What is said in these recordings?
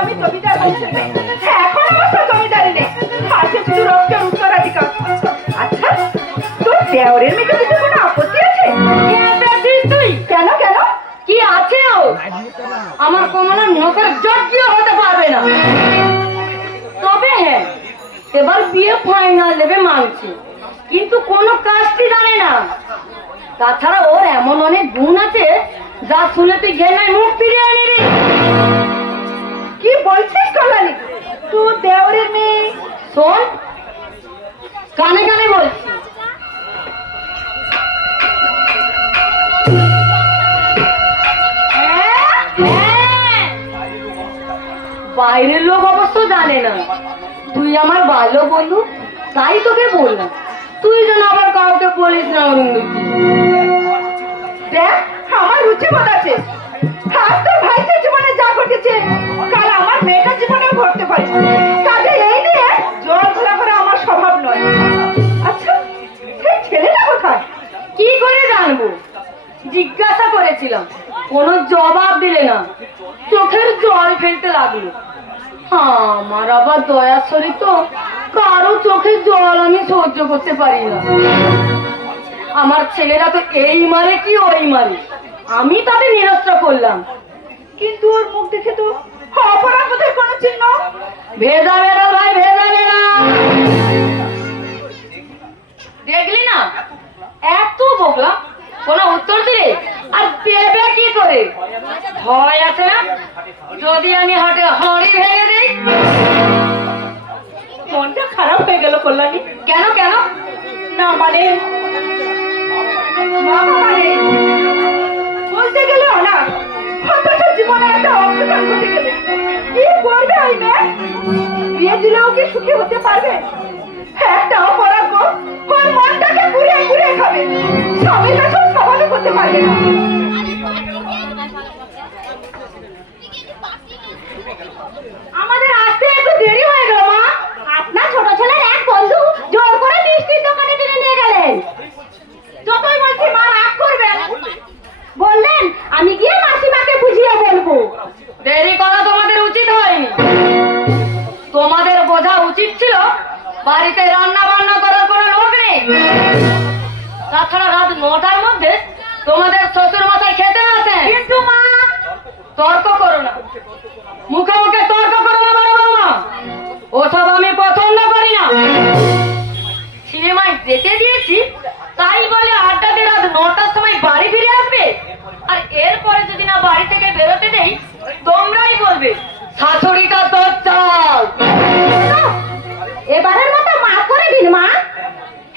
আমি জমিদার এখন অবশ্য জমিদারি নেই, আছে শুধু রক্তের উত্তরাধিকার। আচ্ছা, তোর দেওরের মেয়েকে কিছু কোনো আপত্তি আছে? তুই কেন কেন কি আছে? ও আমার কমলার নখের যজ্ঞ হতে পারবে না। তবে হ্যাঁ, এবার বিয়ে ফাইনাল দেবে মানছে, কিন্তু কোনো কাজটি জানে না। তাছাড়া ওর এমন অনেক গুণ আছে যা শুনে তুই ঘেনায় মুখ ফিরিয়ে নিবি। কি বলছিস কল্যাণী? তোর দেওরের মেয়ে? শোন, কানে কানে বলছি, বাইরের লোক অবশ্য জানে না। তুই আমার ভালো বন্ধু, তাই তোকে বললাম। তুই যেন আবার কাউকে বলিস না অরুন্ধতি। দেখ, আমার রুচিবোধ আছে। আজ তোর ভাইদের জীবনে যা ঘটেছে, কাল আমার মেয়েটার জীবনেও ঘটতে পারে। কাজে এই নিয়ে জল ঘোলা করা আমার স্বভাব নয়। আচ্ছা, সেই ছেলেটা কোথায়? কি করে জানবো? জিজ্ঞাসা করেছিলাম, কোনো জবাব দিলে না, চোখের জল ফেলতে লাগলো। আমার আবার দয়ার শরীর তো, কারো চোখের জল আমি সহ্য করতে পারি না। আমার ছেলেরা তো এই মারে কি ওই মারে, আমি তাদের নিরস্ত করলাম। কিন্তু ওর মুখ দেখে তো অপরাধ বোধের কোনো চিহ্ন। ভেজাবে না ভাই, ভেজাবে না। দেখলি না, এত বকলাম, কোনো উত্তর দিলে আর দেবে কি করে? ভয় আছে না? যদি আমি হাটে হাঁড়ি ভেঙে দিই? মনটা খারাপ হয়ে গেল কল্যাণী। কেন কেন? না মানে বলতে গেলে না, অথচ জীবনে একটা অঘটন ঘটে গেল। কি করবে ওই মেয়ে? বিয়ে দিলেও কি সুখী হতে পারবে? একটা অপরাধ ওর মনটাকে ঘুরিয়ে ঘুরিয়ে খাবে। স্বামীর কাছেও স্বাভাবিক হতে পারবে না। আমাদের আসতে একটু দেরি হয়ে গেল মা। আপনার ছোট ছেলের এক বন্ধু জোর করে মিষ্টির দোকানে টেনে নিয়ে গেলেন। যতই বলছি মা রাগ করবেন, বললেন আমি গিয়ে মাসিমাকে বুঝিয়ে বলবো। দেরি করা তোমাদের উচিত হয়নি। তোমাদের বোঝা উচিত ছিল বাড়িতে রান্না বান্না করার কোনো লোক নেই। তাছাড়া রাত 9টার মধ্যে তোমাদের শ্বশুর মশাই খেতে আসেন। কিন্তু মা, তর্ক করো না, মুখে মুখে তর্ক করো না বড় বৌমা, ওসব আমি পছন্দ করি না। সিনেমায় যেতে দিয়েছি তাই বলে আড্ডাতে রাত 9টার সময় বাড়ি ফিরে আসবে? আর এরপরে যদি না বাড়ি থেকে বেরোতে দেই, তোমরাই বলবে শাশুড়িটা দজ্জাল। এবারের মতো মাফ করে দিন মা।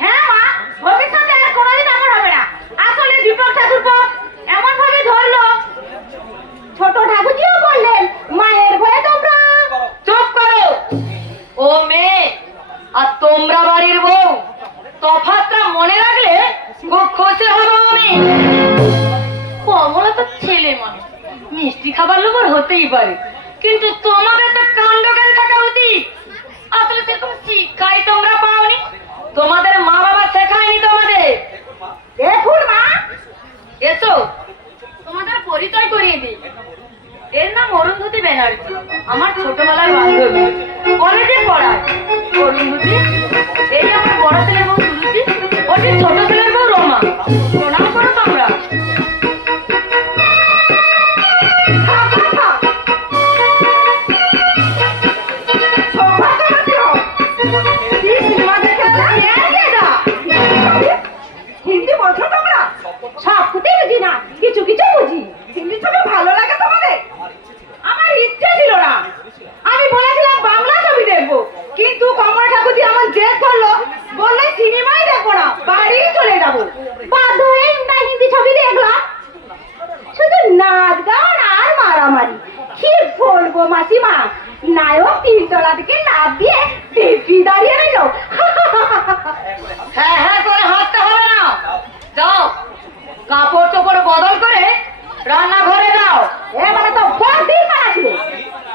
হ্যাঁ মা, ভবিষ্যতে আর কোনোদিন এমন হবে না। আসলে দীপক ঠাকুরপো এমন ভাবে ধরলো, ছোট ঠাকুরজিও বললেন মায়ের ভয়ে তোমরা। চুপ করো। ও মেয়ে আর তোমরা বাড়ির বউ, তফাৎটা মনে রাখলে খুব খুশি হবো আমি। কমলা তো ছেলে মানুষ, মিষ্টি খাবার লোক হতেই পারে, কিন্তু তোমাদের তো কাণ্ড জ্ঞান থাকা উচিত। আসলে সেরকম শিক্ষাই তোমরা পাওনি, তোমাদের মা বাবা শেখায়নি তোমাদের। দেখুন মা, এসো তোমাদের পরিচয় করিয়ে দিই। এর নাম অরুন্ধতী ব্যানার্জি, আমার ছোটবেলার বান্ধবী, কলেজে পড়ায়। অরুন্ধতী, এই আমার বড় ছেলের বউ সুরুচি, ওটি ছোট ছেলের বউ রমা। প্রণাম করো তোমরা। হিন্দি বলছো তোমরা? সব কুটি বুঝি না, কিছু কিছু বুঝি। হিন্দি ছবি ভালো লাগে তোমাদের? আমার ইচ্ছে ছিল না, আমি বলেছিলাম বাংলা ছবি দেখবো, কিন্তু কমলা ঠাকুরজি আমার জেদ করলো, বললে সিনেমাই দেখবো না, বাড়ি চলে যাবো। বাধ্য হয়ে না হিন্দি ছবি দেখলাম, শুধু নাচ গান আর মারামারি। কি বলবো মাসিমা, নায়ক 3 তলা থেকে লাফ দিয়ে দিব্যি দাঁড়িয়ে রইল। হ্যাঁ হ্যাঁ করে হাঁটতে হবে না, যাও কাপড় চোপড় বদল করে রান্নাঘরে যাও। এবারে তো বড়দিন মারা ছিল।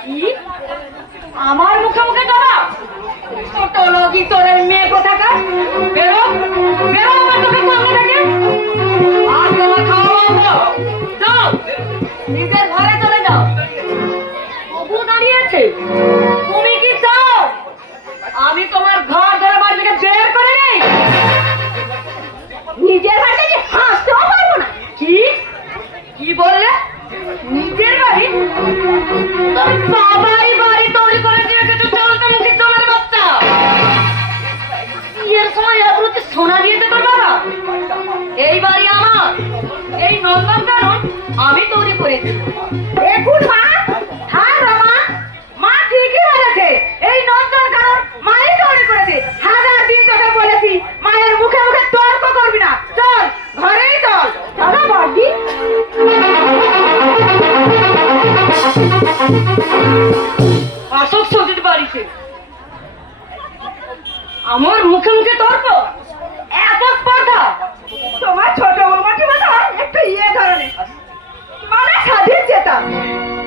কি? আমার মুখে মুখে জবাব? ছোট লোকই তোরের মেয়ে কোথাকার, বেরো বেরো আমার চোখের সামনে থেকে। আর তোমার খাওয়া যাও, নিজের ঘরে চলে যাও। তবু দাঁড়িয়ে করেছে। তুমি কি চাও আমি তোমার ঘর ধরে বাড়ি থেকে বের করে নেই? নিজের বাড়িতে যে হাসতেও পারবো না। কি কি বললে? নিজের বাড়ি? তোর বাবাই বাড়ি তৈরি করে দিয়েছে, তো চলতে মুখে চলার বাচ্চা। বিয়ের সময় এগুলোতে সোনা দিয়েছে তোর বাবা? এই বাড়ি আমার, এই নন্দন কানন আমি তৈরি করেছি। দেখুন মা, হ্যাঁ রমা, মা ঠিকই বলেছে। এই নন্দন কানন মাই তৈরি করেছে। হাজার দিন তোকে বলেছি মায়ের মুখে মুখে তর্ক করবি না। চল ঘরেই চল। দাদা বড়দি, আসক সজিত বাড়িতে আমার মুখে মুখে তর্ক, এত স্পর্ধা! তোমার ছোট বৌমাটি মতো একটু ইয়ে ধরনের, মানে স্বাধীন চেতা।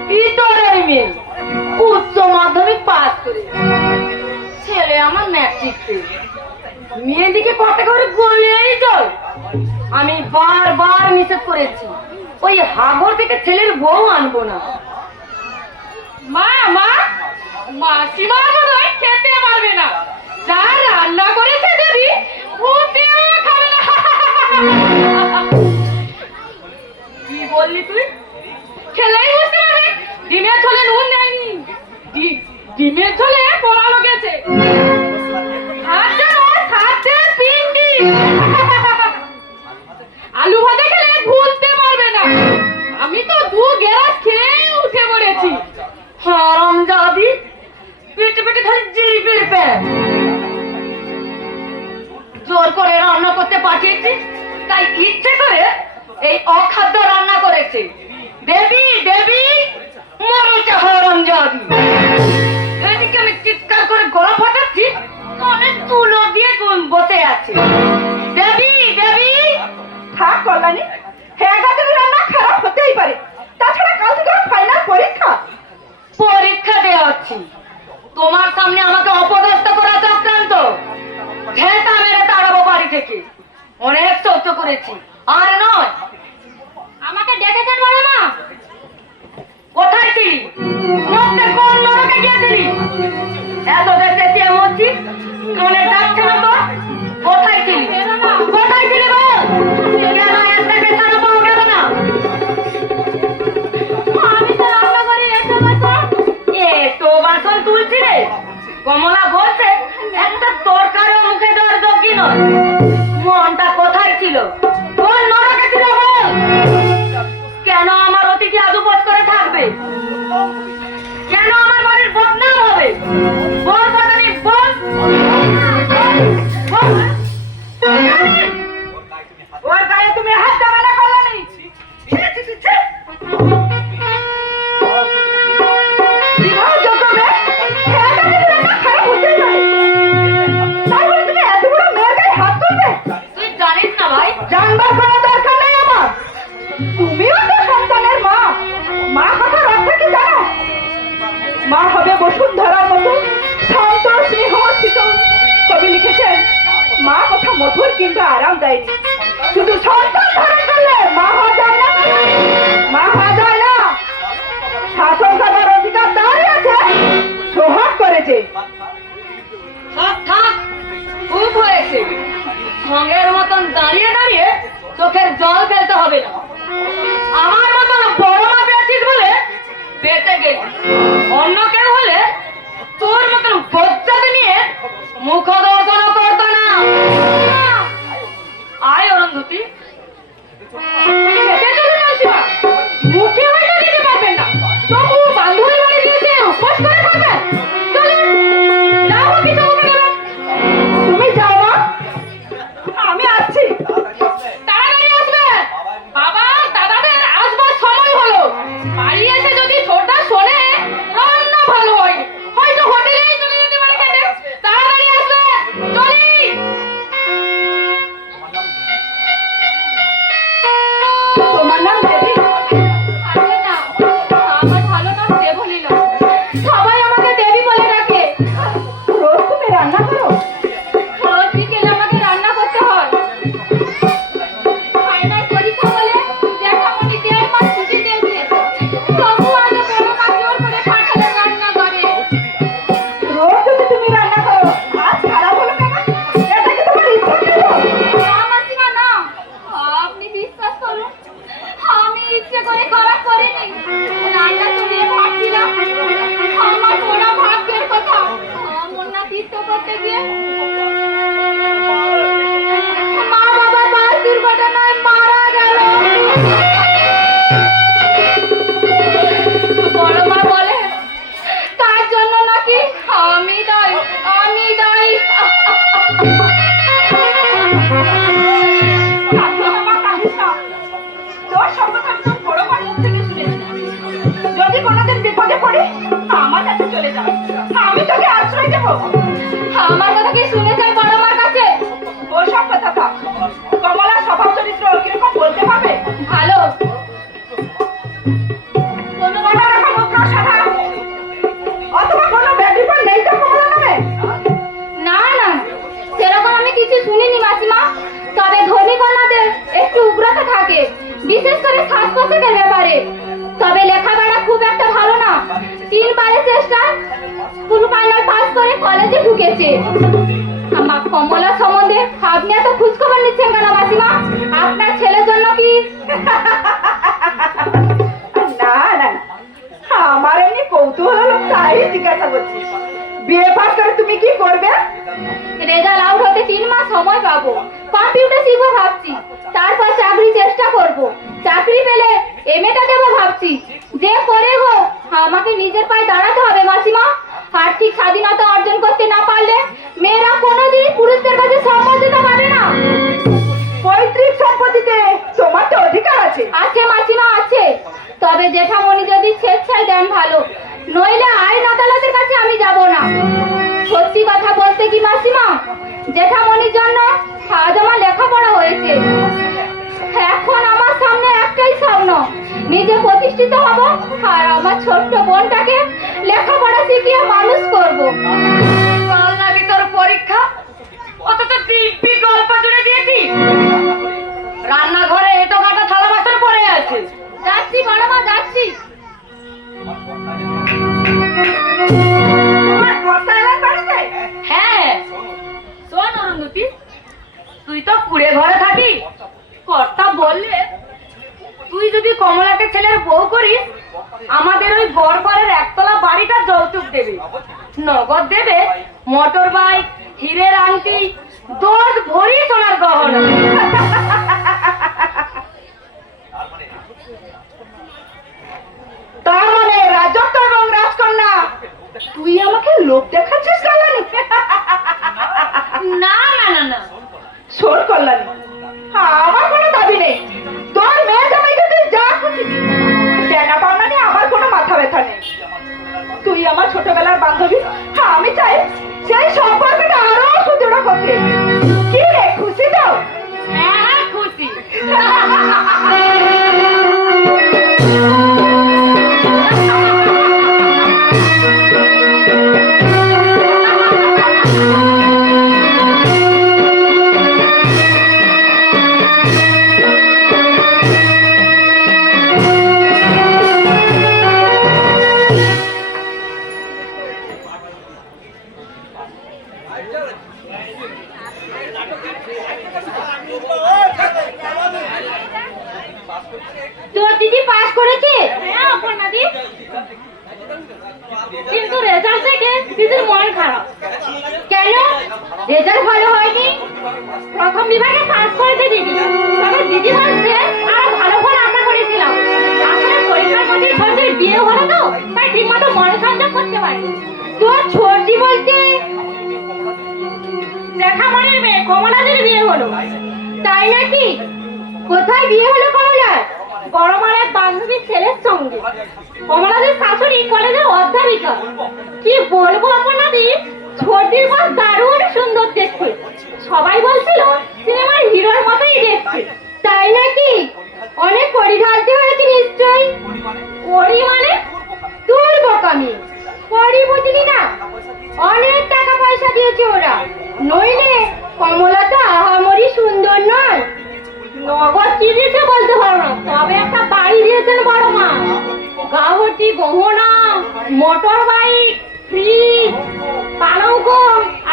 ভিতরের মেয়ে উচ্চ মাধ্যমিক পাস করে, ছেলে আমার ম্যাট্রিক ফেল। মেয়েদিকে কত করে বলেই চল। আমি বারবার নিষেধ করেছি, ওই হাগর থেকে ছেলের বউ আনবো না। মা মা মাসিমা মনে খেতে পারবে না, যা রান্না করেছে যদি ভূতেও খাবে না। কি বললি তুই? খেলেই বুঝতে পারবে ডিমের ঝোলে নুন দেয়নি, ডিমের ঝোলে পোড়ানো গেছে। আলু ভাজা খেলে ভুলতে পারবে না, আমি তো 2 গ্লাস খেয়ে উঠে পড়েছি। হারামজাদি, পেটে পেটে খালি জিরিপের প্যান। জোর করে রান্না করতে পাঠিয়েছি, তাই ইচ্ছে করে এই অখাদ্য রান্না করেছে। দেবী দেবী মরুচা হারামজাদি। এদিকে আমি চিৎকার করে গলা ফাটাচ্ছি, অনেক তুলো দিয়ে বসে আছে। দেবী দেবী। থাক কল্যাণী, হ্যাঁ গাছের রান্না খারাপ হতেই পারে। তাছাড়া কাল থেকে ফাইনাল পরীক্ষা। পরীক্ষা দেওয়াচ্ছি, তোমার সামনে আমাকে অপদস্থ করা চক্রান্ত। ঝেঁটা মেরে তাড়াবো বাড়ি থেকে। অনেক সহ্য করেছি, আর নয়। আমাকে ডেকেছেন বড় মা? কোথায় ছিলি? মধ্যে কোন নরকে গিয়েছিলি? এত দেখতে চেয়ে মরছি, কানে ডাকছে না তো? কোথায় ছিলি? কোথায় ছিলি বল? কেন একটাকে তারা পাওয়া গেল না? আমি তো রান্না করে এসো বাসন তুলছি রে। কমলা বলছে একটা তরকারিও মুখে দেওয়ার যোগ্য নয়। মনটা কোথায় ছিল? কোন নরকে ছিল বল? কেন আমার অতিথি আদুপত করে থাকবে? কেন আমার বাড়ির বদনাম হবে? বল বদনামি বল। ওর গায়ে তুমি হাত দেবে না কল্যাণী। বিবাহযোগ্য মেয়ে, হ্যাঁ গাছের রান্না খারাপ হতেই পারে। তাই বলে তুমি এত বড় মেয়ের গায়ে হাত তুলবে? তুই জানিস না ভাই, জানবার কোনো দরকার নেই আমার। তুমিও তো সন্তানের মা। মা কথার অর্থ কি জানো? মা হবে বসুন্ধরার মতো শান্ত, স্নেহ, শীতল। কবি লিখেছেন, মা কথা মধুর কিন্তু আরাম দেয়নি। শুধু সন্তান ধারণ করলে মা হওয়া যায় না। মা হওয়া যায় না। শাসন করার অধিকার তারই আছে, সোহাগ করেছে। সব থাক, খুব হয়েছে। সঙ্গের মতন দাঁড়িয়ে দাঁড়িয়ে চোখের জল ফেলতে হবে না। আমার মতন বড় মা পেয়েছিস বলে বেঁচে গেলি। অন্য কেউ হলে তোর মতন বজ্জাতে নিয়ে মুখ দর্শন করতো না। আয় অরুন্ধতী। খেতে চলে যাচ্ছি মা। মুখে হয়তো দিতে পারবেন না, তবু বান্ধবী বাড়ি গিয়েছে উপোস করে খাবেন। চলুন, যাও কিছু মুখে দেবেন। তুমি যাও মা, আমি আসছি। তাড়াতাড়ি আসবে। বাবা দাদাদের আসবার সময় হলো। বাড়ি এসে যদি ছোটটা শোনে রান্না ভালো তোর সম্পর্কে আমি তোর বড় মার মুখ থেকে শুনেছি, যদি কোনোদিন বিপদে পড়ি আমার কাছে চলে যা, আমি তোকে আশ্রয় দেবো। আমার কথা কি শুনেছেন বড় মার কাছে? ওসব কথা থাক, কমলার স্বভাব চরিত্র কিরকম বলতে পারবে? ভালো। কোনো কথা রাখা মুখ সাধা অথবা কোনো ব্যাপার নেই তো কমলা নামে? না না, সেরকম আমি কিছু শুনিনি মাসিমা। তবে ধনী কন্যাদের একটু উগ্রতা থাকে, বিশেষ করে শ্বাস প্রশ্বাসের ব্যাপারে। তবে লেখাপড়া খুব একটা ভালো না, 3 বারের চেষ্টা স্কুল ফাইনাল পাস করে কলেজে ঢুকেছে। আমার কমলা সম্বন্ধে আপনি এত খোঁজখবর নিচ্ছেন কেন মাসিমা? আপনার ছেলের জন্য কি? না না না, আমার এমনি কৌতূহল হলো তাই জিজ্ঞাসা করছি। বিয়ে পাস করে তুমি কি করবে? রেজাল্ট আউট হতে 3 মাস সময় পাবো, কম্পিউটার শিখবো ভাবছি। তারপর চাকরি চেষ্টা করব, চাকরি পেলে এমএটা দেবো ভাবছি। যে করে হোক আমাকে নিজের পায়ে দাঁড়াতে হবে মাসিমা। আর্থিক স্বাধীনতা অর্জন করতে না পারলে মেয়েরা কোনোদিন পুরুষদের কাছে সম্মানিত পাবে না। পৈতৃক সম্পত্তিতে তোমার তো অধিকার আছে। আছে মাসিমা আছে, তবে জেঠামণি যদি স্বেচ্ছায় দেন ভালো, নইলে আইন আদালতের কাছে আমি যাব না। সত্যি কথা বলতে কি মাসিমা, জেঠামণির জন্য আজ আমার লেখাপড়া হয়েছে। এখন আমার সামনে একটাই স্বপ্ন, নিজে প্রতিষ্ঠিত হব আর আমার ছোট্ট বোনটাকে লেখাপড়া শিখিয়ে মানুষ করব। কাল নাকি তোর পরীক্ষা, অথচ দিব্যি গল্প জুড়ে দিয়েছি। রান্নাঘরে এটো কাটা থালা বাসন পড়ে আছে। যাচ্ছি বড় মা, যাচ্ছি। তোমার কর্তা এলেন বাড়িতে? হ্যাঁ, শোন অরুন্ধতী, তুই তো কুড়ে ঘরে থাকি। কর্তা বললে তুই যদি কমলাকে ছেলের বউ করিস, আমাদের ওই গড়পাড়ের একতলা বাড়িটা যৌতুক দেবে, নগদ দেবে, মোটর বাইক, হীরের আংটি, 10 ভরি সোনার গহনা। তার মানে রাজত্ব এবং রাজকন্যা, তুই আমাকে লোক দেখাচ্ছিস কল্যাণী? না না না না, শোন কল্যাণী, আমার কোনো দাবি নেই। তোর মেয়ে জামাইকে তুই যা খুশি দিস। দেনা পাওনা নিয়ে আমার কোনো মাথা ব্যথা নেই। তুই আমার ছোটবেলার বান্ধবী, আমি চাই সেই সম্পর্কটা আরো সুদৃঢ় করতে। কি রে, খুশি তো? হ্যাঁ খুশি। তোর দিদি পাস করেছে? হ্যাঁ অপর্ণাদি, কিন্তু রেজাল্ট দেখে দিদির মন খারাপ। কেন? রেজাল্ট ভালো হয়নি? প্রথম বিভাগে পাস করেছে দিদি, তবে দিদি বলছে আরো ভালো ফল আশা করেছিলাম। আসলে পরীক্ষার মধ্যে ছোটদের বিয়ে হলো তো, তাই ঠিক মতো মনোসংযোগ করতে পারিনি। তোর ছোটদি বলতে জেঠামণির মেয়ে কমলাদের বিয়ে হলো। তাই নাকি? কোথায় বিয়ে হলো কমলার? বড় মায়ের বান্ধবীর ছেলের সঙ্গে। কমলাদের শাশুড়ি কলেজের অধ্যাপিকা। কি বলবো আপনাদি, ছোটদির পর দারুণ সুন্দর দেখতে। সবাই বলছিল সিনেমার হিরোর মতোই দেখতে। তাই নাকি? অনেক কড়ি ঢালতে হয়েছে নিশ্চয়ই। কড়ি মানে? তোর বোকামি, কড়ি বুঝলি না? অনেক টাকা পয়সা দিয়েছে ওরা, নইলে কমলা তো আহামরি সুন্দর নয়। নগদ কি দিয়েছে বলতে পারো না, তবে একটা বাড়ি দিয়েছেন বড় মা, গাভর্তি গহনা, মোটর বাইক, ফ্রিজ, পালঙ্ক,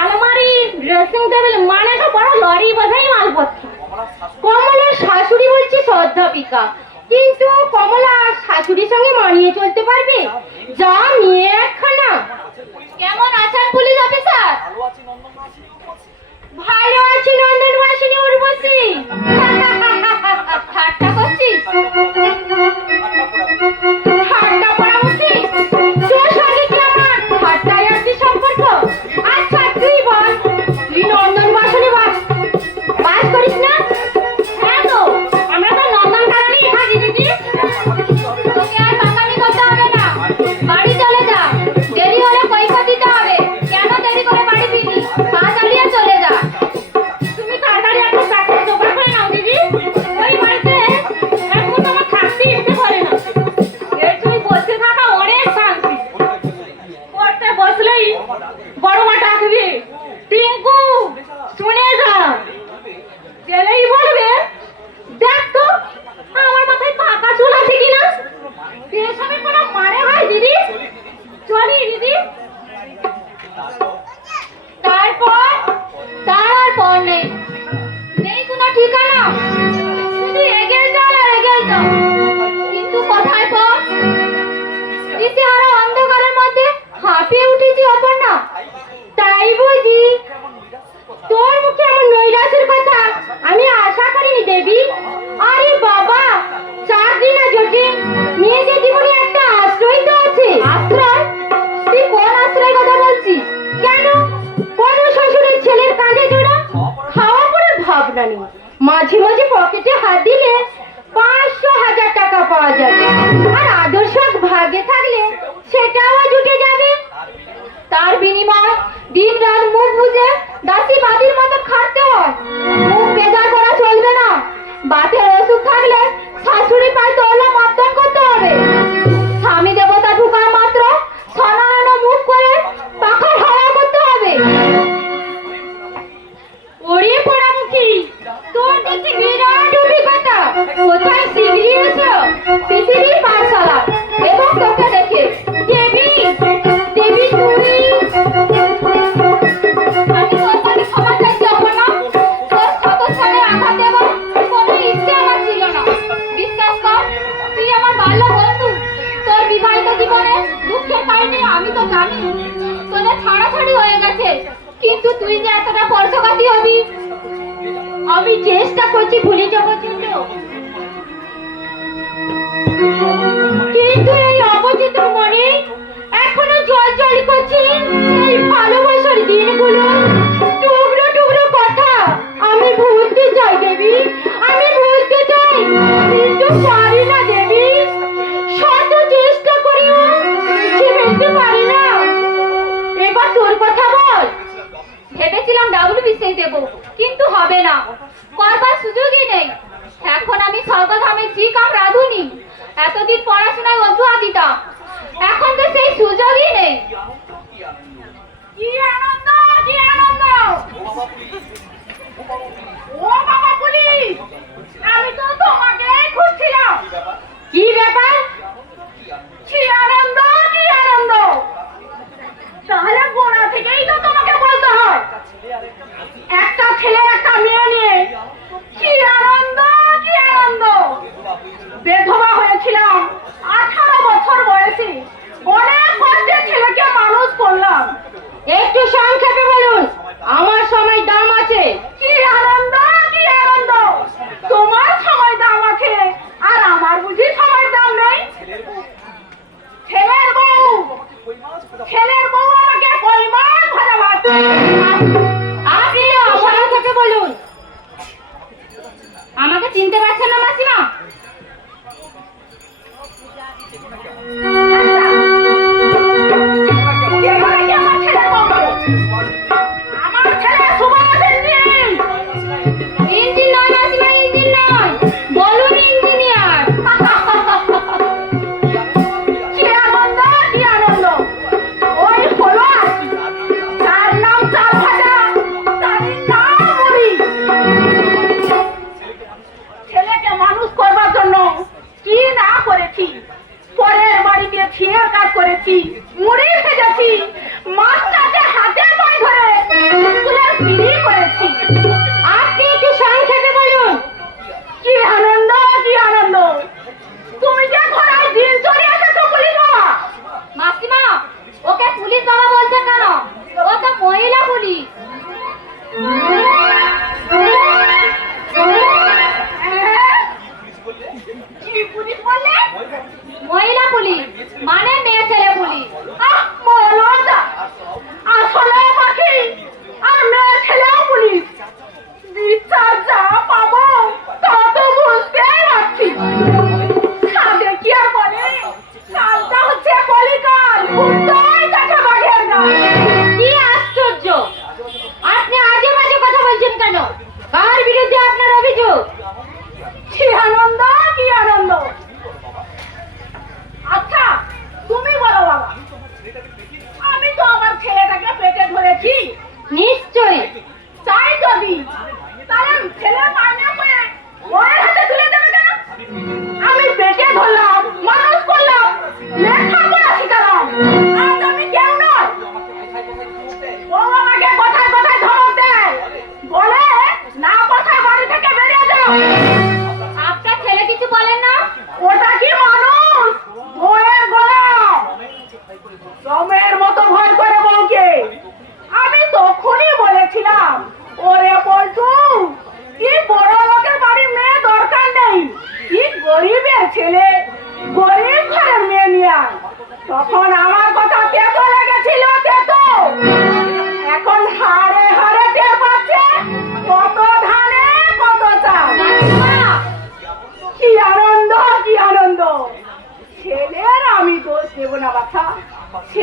আলমারি, ড্রেসিং টেবিল, মানে তো বড় লরি বোঝাই মালপত্র। কমলার শাশুড়ি বলছে অধ্যাপিকা, কিন্তু কমলা শাশুড়ির সঙ্গে মানিয়ে চলতে পারবে? যা নিয়ে একখানা। কেমন আছেন পুলিশ অফিসার? ভালো আছি নন্দন মাসিনী উর্বশী। ঠাট্টা করছিস? ঠাট্টা পড়া উচিত? তোর সঙ্গে কি আমার বললেই বড় মা ডাকবে, টিঙ্কু শুনে যা। গেলেই বলবে, দেখ তো আমার মাথায় পাকা চুল আছে কিনা। এসবের কোনো মানে হয় দিদি? চলি দিদি। তারপর তার আর পর নেই, নেই কোনো ঠিকানা, শুধু এগিয়ে চল আর এগিয়ে চল। কিন্তু কোথায় পর? দিশেহারা অন্ধকারের মধ্যে হাঁপিয়ে উঠেছি অপর্ণা। তাই বুঝি? তোর মুখে এমন নৈরাশ্যের কথা আমি আশা করিনি দেবী। আরে বাবা, চাকরি না জোটে, মেয়েদের জীবনে একটা আশ্রয় তো আছে। আশ্রয়? তুই কোন আশ্রয়ের কথা বলছিস? কেন? কোন শ্বশুরের ছেলের কাঁধে জোড়া, খাওয়া পরে ভাবনা নেই, মাঝে মাঝে পকেটে হাত দিলে 500,000 টাকা পাওয়া যাবে, আর আদর্শ ভাগে থাকলে সেটাও জুটে যাবে। তার বিনিময় দিন রাত মুখ বুঝে দাসী বাদির মতো খাটতে হয়। মুখ বেজার করা চলবে না। বাতের ওষুধ থাকলে শাশুড়ি পায় তোলা মাতন করতে হবে। স্বামী দেবতা ঢুকার মাত্র সনানো মুখ করে পাখার হাওয়া করতে হবে। ওরে পোড়ামুখী, তোর দেখছি বিরাট অভিজ্ঞতা। কোথায় শিখিয়েছো? পৃথিবীর পাঠশালা। এবং তোকে দেখে দেবী, দেবী তুমি। আমি তোর কাছে ক্ষমা চাইছি অপর্ণা। তোর ক্ষত স্থানে আঘাত দেবার কোনো ইচ্ছে আমার ছিল না। বিশ্বাস কর, তুই আমার বাল্য বন্ধু। তোর বিবাহিত জীবনে দুঃখের কারণে আমি তো জানি তোদের ছাড়াছাড়ি হয়ে গেছে, কিন্তু তুই যে এতটা স্পর্শকাতী হবি আমি চেষ্টা করছি ভুলে যাবার জন্য, কিন্তু এই অবচিত মনে এখনো জল জল করছে এই ভালোবাসার দিনগুলো। টুকরো টুকরো কথা আমি ভুলতে চাই দেবী, আমি ভুলতে চাই, কিন্তু পারি না দেবী। শত চেষ্টা করেও মুছে ফেলতে পারি না। এবার তোর কথা বল। ভেবেছিলাম WBCS দেবো, কিন্তু হবে না, করবার সুযোগই নেই। এখন আমি স্বর্গধামে চিকাম রাধুনি। এতদিন পড়াশোনায় অজুহাত দিতাম, এখন তো সেই সুযোগই নেই। কি আনন্দ, কি আনন্দ! ও বাবা পুলিশ, আমি তো তোমাকে খুঁজছিলাম। কি ব্যাপার? কি আনন্দ, কি আনন্দ! তাহলে গোড়া থেকেই তো তোমাকে বলতে হয়, একটা ছেলে একটা মেয়ে নিয়ে কি আনন্দ, কি আনন্দ! বেধবা হয়েছিলাম 18 বছর বয়সে, অনেক কষ্টে ছেলেকে মানুষ করলাম। একটু সংক্ষেপে বলুন, আমার সময় দাম আছে। কি আনন্দ, কি আনন্দ! তোমার সময় দাম আছে, আর আমার বুঝি সময় দাম নেই? ছেলের বউ, ছেলের বউ আমাকে কই মাছ ভাজা ভাত। আপনি অপরাধ থেকে বলুন। আমাকে চিনতে পারছেন না মাসিমা? এবারে কি আমার ছেলের বউ বলো? আমার ছেলে সুভাষ ইঞ্জিন। ইঞ্জিন নয় মাসিমা, ইঞ্জিন নয়, বলুন ইঞ্জিনিয়ার। কি আনন্দ, কি আনন্দ! ওই হলো আর কি। যার নাম চাল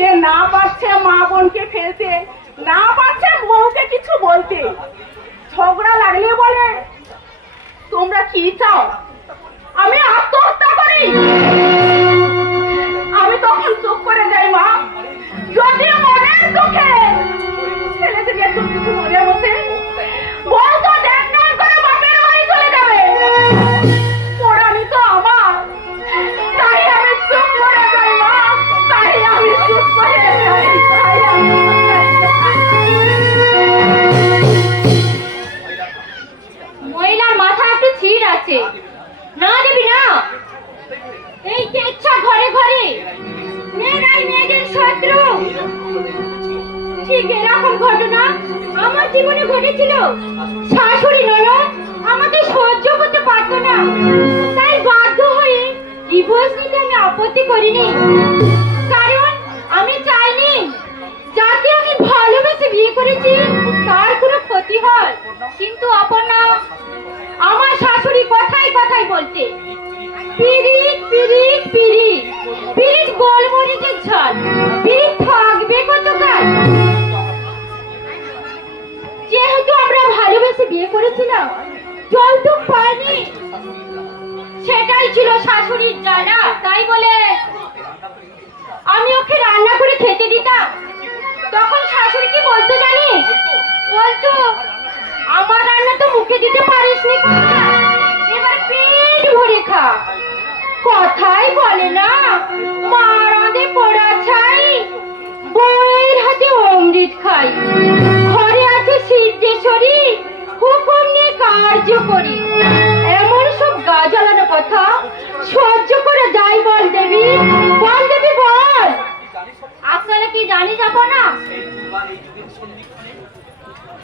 সে না পারছে মা বোনকে ফেলতে, না পারছে বউকে কিছু বলতে। ঝগড়া লাগলে বলে তোমরা কি চাও আমি আত্মহত্যা করি। আমি তখন চুপ করে যাই মা, যদি মনের দুঃখে ছেলেদের একটু কিছু মনে বসে বউ তো দেখ না করে বাপের বাড়ি চলে যাবে, পড়ানি তো আমার। তাই আমি চুপ করে যাই মা, তাই আমি চুপ করে যাই, তাই আমি চুপ করে যাই। মহিলার মাথা একটু ছিঁড় আছে, না দেবি না। এই যে ইচ্ছা ঘরে ঘরে, মেয়েরাই মেয়েদের শত্রু। ঠিক এরকম ঘটনা আমার জীবনে ঘটেছিল। শাশুড়ি ননদ আমাকে সহ্য করতে পারতো না, তাই বাধ্য হয়ে ডিভোর্স নিতে আমি আপত্তি করিনি। কারণ আমি চাইনি যাতে আমি ভালোবেসে বিয়ে করেছি তার কোনো ক্ষতি হয়। কিন্তু অপর্ণা আমার শাশুড়ি কথাই কথাই বলতে, পিরিত পিরিত পিরিত পিরিত গোলমরিচের ঝাল, পিরিত থাকবে কতকাল। যেহেতু আমরা ভালোবেসে বিয়ে করেছিলাম, যৌতুক পাইনি, সেটাই ছিল শাশুড়ির জ্বালা। তাই বলে আমি ওকে রান্না করে খেতে দিতাম। তখন শাশুড়ি কি বলতো জানিস? বলতো আমার রান্না তো মুখে দিতে পারিস নি, এবার পেট ভরে খা। কথাই বলে না, মার হাতে পোড়া ছাই, বউয়ের হাতে অমৃত খাই। ঘরে আছে সিদ্ধেশ্বরী, হুকুম নিয়ে কার্য করি। এমন সব গা জ্বালানো কথা সহ্য করে যাই বল দেবী, বল দেবী বল। আসলে কি জানি যাব না,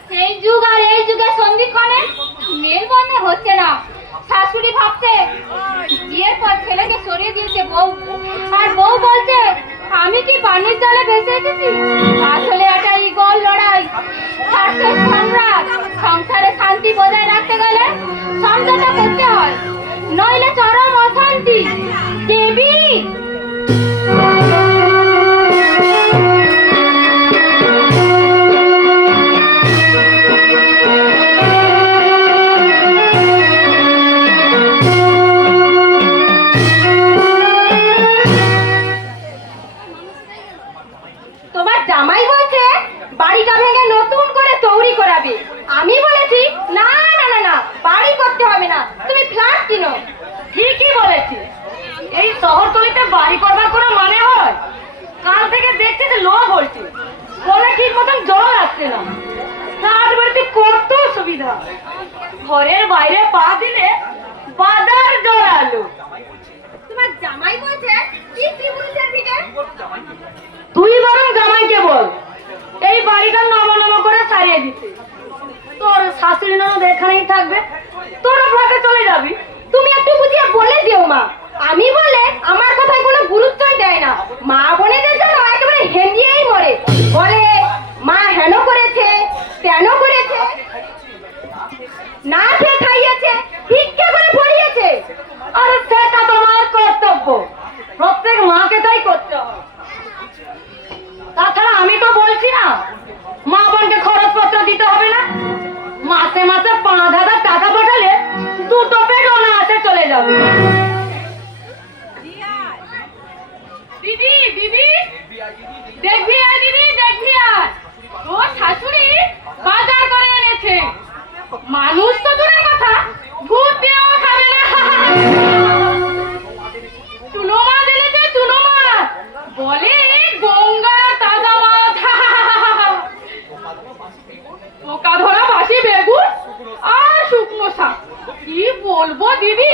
সেই যুগ আর এই যুগের সন্ধিক্ষণে মেলবন্ধন হচ্ছে না। শাশুড়ি ভাবছে বিয়ের পর ছেলেকে সরিয়ে দিয়েছে বউ, আর বউ বলছে আমি কি পানির জলে ভেসে এসেছি। আসলে এটা ইগল লড়াই, স্বার্থের সংঘাত। সংসারে শান্তি বজায় রাখতে গেলে সমঝোতা করতে হয়, নইলে চরম অশান্তি। দেবী তোমার জামাই বলছে বাড়িটা ভেঙে নতুন করে তৈরি করাবে। আমি বলেছি না না না না, বাড়ি করতে হবে না, তুমি ফ্ল্যাট কিনো। ঠিকই বলেছি, এই শহরতলিতে বাড়ি করবার কোনো মানে হয়? কাল থেকে দেখছি যে লো বলছে, বলে ঠিক মতন জল আসছে না। তার বাড়িতে কত সুবিধা, ঘরের বাইরে পা দিলে বাজার জড়ালো। তোমার জামাই বলছে কি ত্রিপুরুষের ভিটে? তুই বরং জামাইকে বল এই বাড়িটা নব নব করে সারিয়ে দিতে। তোর শাশুড়ি ননদ এখানেই থাকবে, তোরা ফ্ল্যাটে চলে যাবি। তুমি একটু বুঝিয়ে বলে দিও মা। আমি বলে আমার কথায় কোনো গুরুত্বই দেয় না, মা বোনেদের জন্য একেবারে হেঁদিয়েই মরে। বলে মা হেন করেছে তেন করেছে, না খেয়ে খাইয়েছে, ভিক্ষা করে পড়িয়েছে। আরে সেটা তোমার কর্তব্য, প্রত্যেক মাকে তাই করতে হবে। তাছাড়া আমি তো বলছি না মা বোনকে খরচপত্র দিতে হবে না, মাসে মাসে 5,000 টাকা পাঠালে দুটো পেট অনায়াসে চলে যাবে। দিদি দিদি দেখবি আর দিদি দেখবি আর, তোর শাশুড়ি বাজার করে এনেছে। মানুষ তো দূরের কথা, ভূত দিয়েও খাবে না। চুনো মাছ এনেছে, চুনো মাছ, বলে গঙ্গা তাজা মাছ। পোকা ধরা বাসি বেগুন আর শুকনো শাক। কি বলবো দিদি,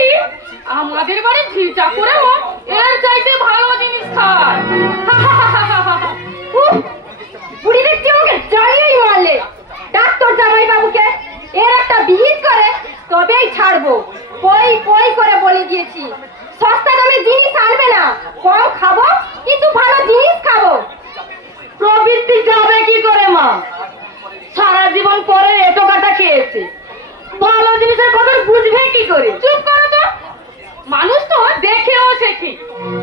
আমাদের বাড়ি ঝিচা করেও এর চাইতে ভালো জিনিস খায়। বুড়ি দেখছি আমাকে জ্বালিয়েই মারলে। ডাক্তার জামাই বাবুকে এর একটা বিহিত করে তবেই ছাড়বো। পই পই করে বলে দিয়েছি, সস্তা দামে জিনিস আনবে না, কম খাবো কিন্তু ভালো জিনিস খাবো। প্রবৃত্তি যাবে কি করে মা? সারা জীবন পরে এটো কাটা খেয়েছে, ভালো জিনিসের কদর বুঝবে কি করে? চুপ করো তো, মানুষ তো দেখেও শেখে।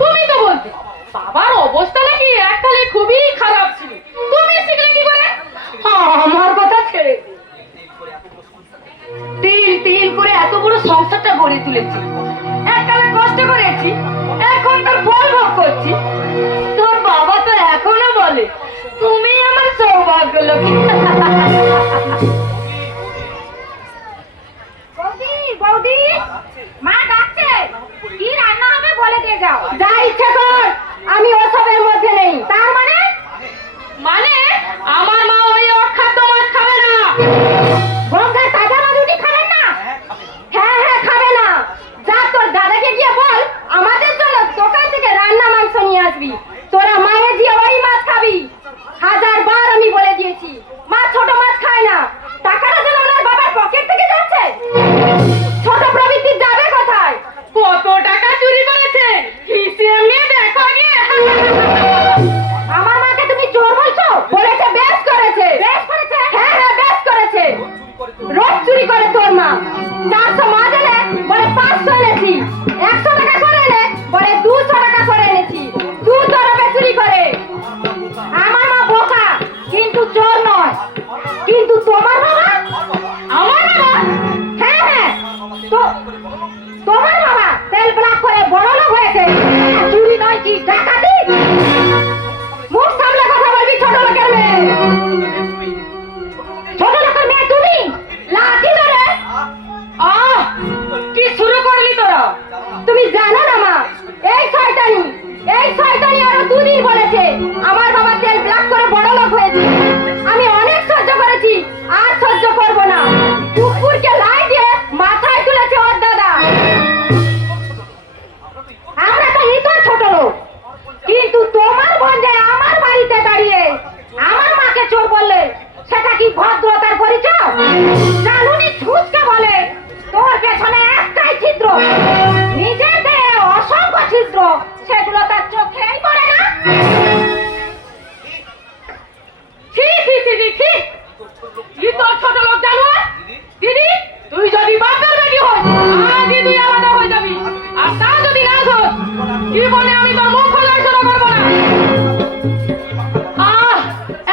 তুমি তো বলতে বাবার অবস্থা নাকি এককালে খুবই খারাপ ছিল, তুমি শিখলে কি করে? আমার কথা ছেড়ে দে। তিল তিল করে এত বড় সংসারটা গড়ে তুলেছি, এককালে কষ্ট করেছি, এখন তার ফল ভোগ করছি। তোর বাবা তো এখনো বলে তুমি আমার সৌভাগ্য লক্ষ্মী। বৌদি বৌদি, মা ডাকছে, কি রান্না হবে বলে দিয়ে যাও। যা ইচ্ছা কর, আমি ওসবের মধ্যে নেই। তার মানে? মানে আমার মা ওই অখাদ্য মাছ খাবে না। গঙ্গার তাজা মাছ রুটি খাবেন না? হ্যাঁ হ্যাঁ, খাবে না। যা তোর দাদাকে গিয়ে বল আমাদের জন্য দোকান থেকে রান্না মাংস নিয়ে আসবি। তোরা মায়ে দিয়ে ওই মাছ খাবি। 1000 বার আমি বলে দিয়েছি, মা ছোট মাছ খায় না। টাকাটা যেন ওনার বাবার পকেট থেকে যাচ্ছে। ছোট প্রবৃত্তি যাবে কোথায়? কত টাকা চুরি করেছে হিসেব নিয়ে দেখো গিয়ে। আমার মাকে তুমি চোর বলছো? বলেছে বেশ করেছে। বেশ করেছে? হ্যাঁ হ্যাঁ, বেশ করেছে। রোজ চুরি করে তোর মা। 400 মাছ এনে বলে 500 এনেছি, 100 টাকা করে এনে বলে 200 টাকা করে এনেছি। 2 তরফে চুরি করে। আমার মা বোকা, কিন্তু চোর নয়। কিন্তু তোমার বাবা? আমার বাবা? হ্যাঁ হ্যাঁ, তো তোমার বাবা তেল ব্লাক করে বড়লোক হয়েছে। চুরি নয় কি ডাকাতি? মুখ সামলে কথা বলবি, ছোট লোকের মেয়ে। ছোট লোকের মেয়ে তুমি? লাঠি ধরে? আহ, কি শুরু করলি তোরা? তুমি জানো না মা, এই শয়তানি আরো 2 দিন বলেছে আমার বাবা তেল ব্লাক করে বড়লোক হয়েছে। আমি অনেক সহ্য করেছি, আর সহ্য করব না। কুকুরকে লাই দিয়ে মাথায় তুলেছে ওর দাদা। আমরা তো ইতর ছোট লোক, কিন্তু তোমার বোন যে আমার বাড়িতে দাঁড়িয়ে আমার মাকে চোর বললে, সেটা কি ভদ্রতার পরিচয়? জানুনি ছুঁচকে বলে তোর পেছনে একটাই ছিদ্র, নিজের দেহে অসংখ্য ছিদ্র, সেগুলো তার চোখেই পড়ে না। ছি ছি ছি ছি ছি, কি তোর ছোট লোক জানোয়ার? দিদি, তুই যদি বাপের বেটি হস আজই তুই আলাদা হয়ে যাবি, আর তা যদি না হস জীবনে আমি তোর মুখ দর্শন করবো না।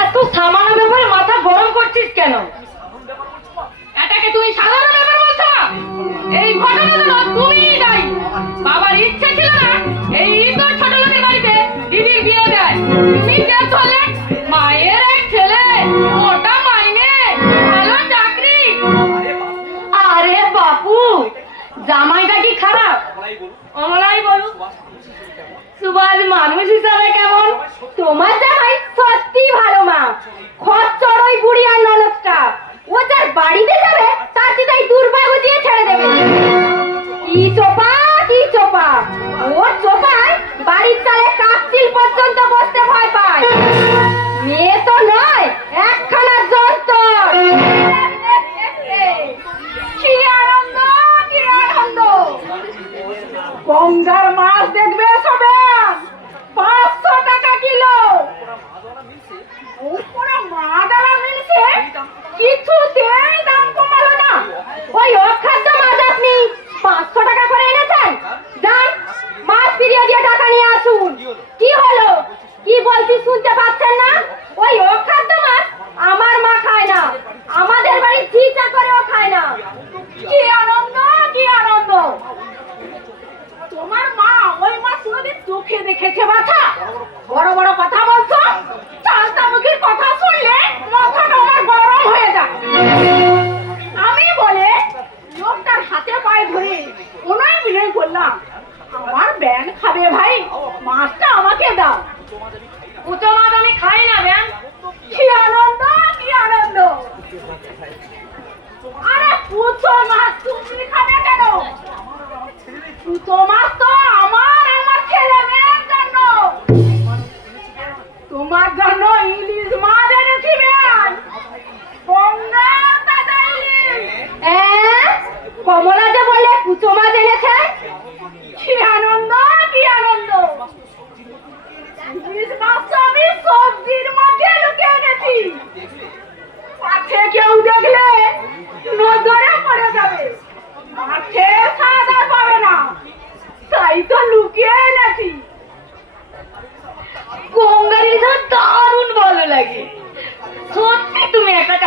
এত সামান্য ব্যাপারে মাথা গরম করছিস কেন? এটাকে তুমি সাধারণ ব্যাপার বলছো না? এই ঘটনার জন্য তুমিই দায়ী। বাবার ইচ্ছে ছিল না এই তোর ছোট লোকের বাড়িতে দিদির বিয়ে দেয়। তুমি কে চলে? মায়ের এক ছেলে, মোটা মাইনে, ভালো চাকরি। আরে বাপু, জামাইটা কি খারাপ? অমলাই বলুক। সুভাষ মানুষ হিসাবে কেমন? তোমার জামাই সত্যি ভালো মা। খচ্চর ওই বুড়ি আর ননদটা, ও যার বাড়িতে যাবে তার চিতাই দুর্ভাগ্য দিয়ে ছেড়ে দেবে। কি চোপা, ওর চোপায় বাড়ির চালে কাকচিল পর্যন্ত বসতে ভয় পায়। মেয়ে তো নয়, একখানা যন্তর। কি আনন্দ, কি আনন্দ! গঙ্গার মাছ দেখবে সবে 500 টাকা কিলো। উপরে মাদালা মিলছে, কিছুতেই দাম কমালো না। ওই অখাদ্য মাছ আপনি 500 টাকা করে এনেছেন। যান, মাছ ফিরিয়ে দিয়ে টাকা নিয়ে আসুন। কি হলো, কি বলছি শুনতে পাচ্ছেন না? ওই অখাদ্য মাছ আমার মা খায় না, আমাদের বাড়ি চিচা করেও খায় না। কি আনন্দ, কি আনন্দ! তোমার মা ওই মাছ কোনোদিন চোখে দেখেছে বাছা? বড় বড় কথা বলছো, চালতা মুখের কথা শুনলে মাথাটা আমার গরম হয়ে যায়। আমি বলে লোকটার হাতে পায়ে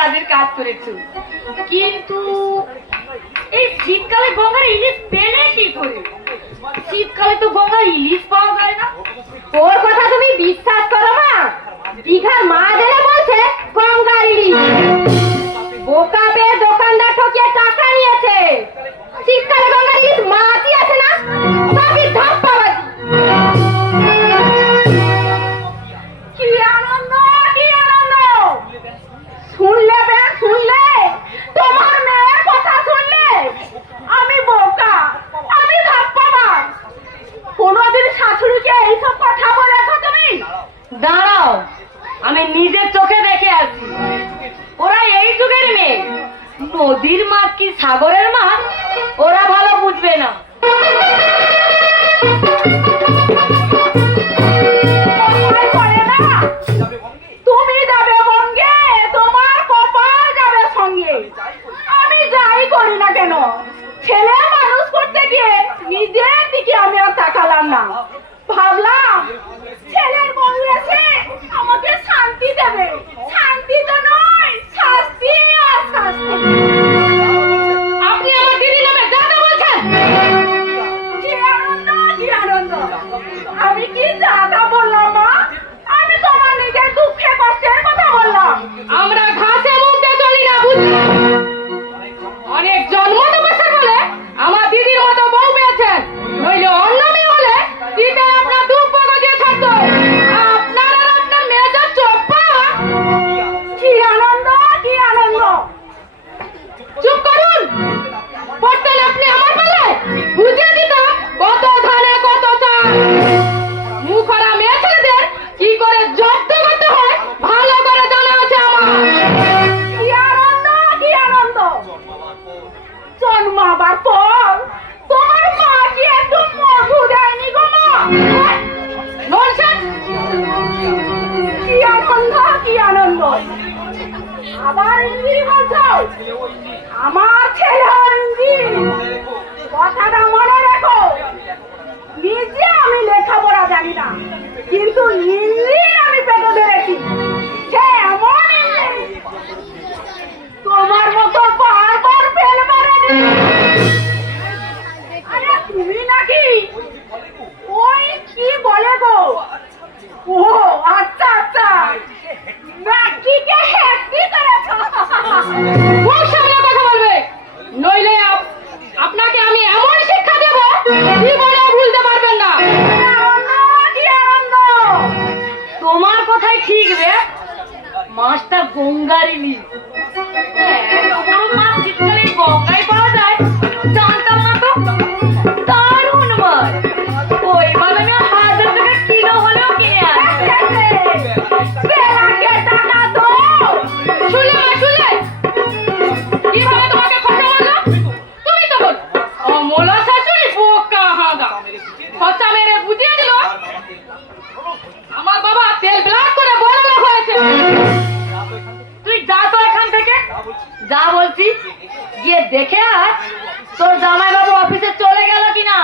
কাজের কাজ করেছো, কিন্তু এই শীতকালে গঙ্গার ইলিশ পেলে কি করে? শীতকালে তো গঙ্গার ইলিশ পাওয়া যায় না। ওর কথা তুমি বিশ্বাস করো না, দীঘার মা জেনে বলছে গঙ্গার ইলিশ। বোকা পেয়ে দোকানদার ঠকিয়ে টাকা নিয়েছে। শীতকালে গঙ্গার ইলিশ মাছই আছে না, সবই ধাপ্পাবাজি। কি আনন্দ, কি আনন্দ! শুনলে বে, শুনলে তোমার মেয়ের কথা শুনলে? আমি বোকা, আমি ধাপ্পাবাজ। কোনোদিন শাশুড়িকে এইসব কথা বলেছো তুমি? দাঁড়াও, আমি নিজের চোখে দেখে আছি। ওরা এই যুগের মেয়ে, নদীর মাছ কি সাগরের মাছ ওরা ভালো বুঝবে না। ভয় করে না? তুমি যাবে বঙ্গে, তোমার কপাল যাবে সঙ্গে। আমি যাই করি না কেন, ছেলে মানুষ করতে গিয়ে নিজের দিকে আমি আর তাকালাম না। ভাবলাম ছেলের বউ এসে আমাকে শান্তি দেবে। শান্তি তো নয়, শাস্তি আর শাস্তি। আপনি আমার দিদি নামে যা তা বলছেন? কি আনন্দ, কি আনন্দ! আমি কি যা তা বললাম মা? আমি তোমার নিজের দুঃখে কষ্টের কথা বললাম। আমরা ঘাসে মুখতে চলি না, বুঝলি? অনেক জন্ম তপস্যা বলে আমার দিদির মতো বউ পেয়েছেন, নইলে অন্য মেয়ে হলে দিতে আপনার দুঃখ গজিয়ে ছাড়তো। আপনার আর আপনার মেয়েদের চোপ্পা। কি আনন্দ, কি আনন্দ! চুপ করুন! পড়তেন আপনি আমার পাল্লায়, বুঝিয়ে দিতাম কত ধানে কত চাল। মুখরা মেয়ে ছেলেদের কি করে জব্দ করতে হয় ভালো করে জানা আছে আমার। কি আনন্দ, কি আনন্দ! জন্মাবার পর তোমার মা কি একটু মধু দেয়নি গো মা? ননসেন্স! কি আনন্দ, কি আনন্দ! আবার ইংরেজি বলছো? আমার ছেলে ইংরেজি, কথাটা মনে রেখো। নিজে আমি লেখাপড়া জানি না, কিন্তু ইংলিশ আমি পেটে ধরেছি। সে এমন ইংলিশ, তোমার মতো বারবার ফেল মারেনি। আরে তুমি নাকি ওই কি বলে গো? ও আচ্ছা আচ্ছা, নাকিকে হ্যাপি করেছো। মুখ সামনে কথা বলবে, নইলে আপনাকে আমি এমন শিক্ষা দেব জীবনেও ভুলতে পারবেন না। আনন্দ, কি আনন্দ! তোমার কথাই ঠিক রে, মাছটা গঙ্গার ইলিশ। এত বড় মাছ শীতকালে গঙ্গায় পাওয়া যায় জানতাম না তো। দারুণ মাছ, ওই মাছ আমি 1000 টাকা কিলো হলেও কিনে আনবো। বেলাকে টাকা তো শুনলে মা, শুনলে কিভাবে তোমাকে কথা বললো? তুমি তো বল অমলা শাশুড়ি বোকা হাঁদা খরচা মেরে বুঝিয়ে দিল আমার বাবা তেল ব্লাক করে বড় লোক হয়েছে। তুই যা তো এখান থেকে, যা বলছি গিয়ে দেখে আয় তোর জামাইবাবু অফিসে চলে গেল কিনা।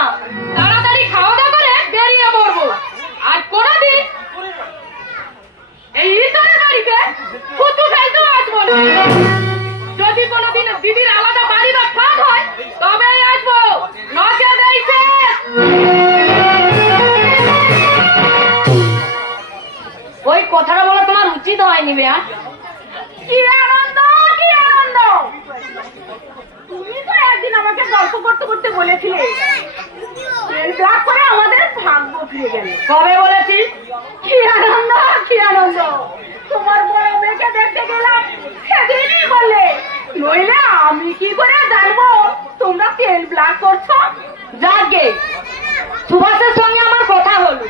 তাড়াতাড়ি খাওয়া দাওয়া করে বেরিয়ে পড়বো। আর কোনদিন এই ইতরের বাড়িতে থুতু ফেলতেও আসবো না। যদি কোনোদিন দিদির আলাদা বাড়ি বা ফাঁক হয় তবেই আসবো, নচেত এই শেষ। ওই কথাটা বলা তোমার উচিত হয়নি বেয়া। কি আনন্দ, কি আনন্দ! তুমি তো একদিন আমাকে গল্প করতে করতে বলেছিলে তেল ব্লাক করে আমাদের ভাগ্য ফিরে গেল। কবে বলেছিস? কি আনন্দ, কি আনন্দ! তোমার বড় মেয়েকে দেখতে গেলাম, সেদিনই বললে, নইলে আমি কি করে জানবো তোমরা তেল ব্লাক করছো? যাকে সুভাষের সঙ্গে আমার কথা হলো,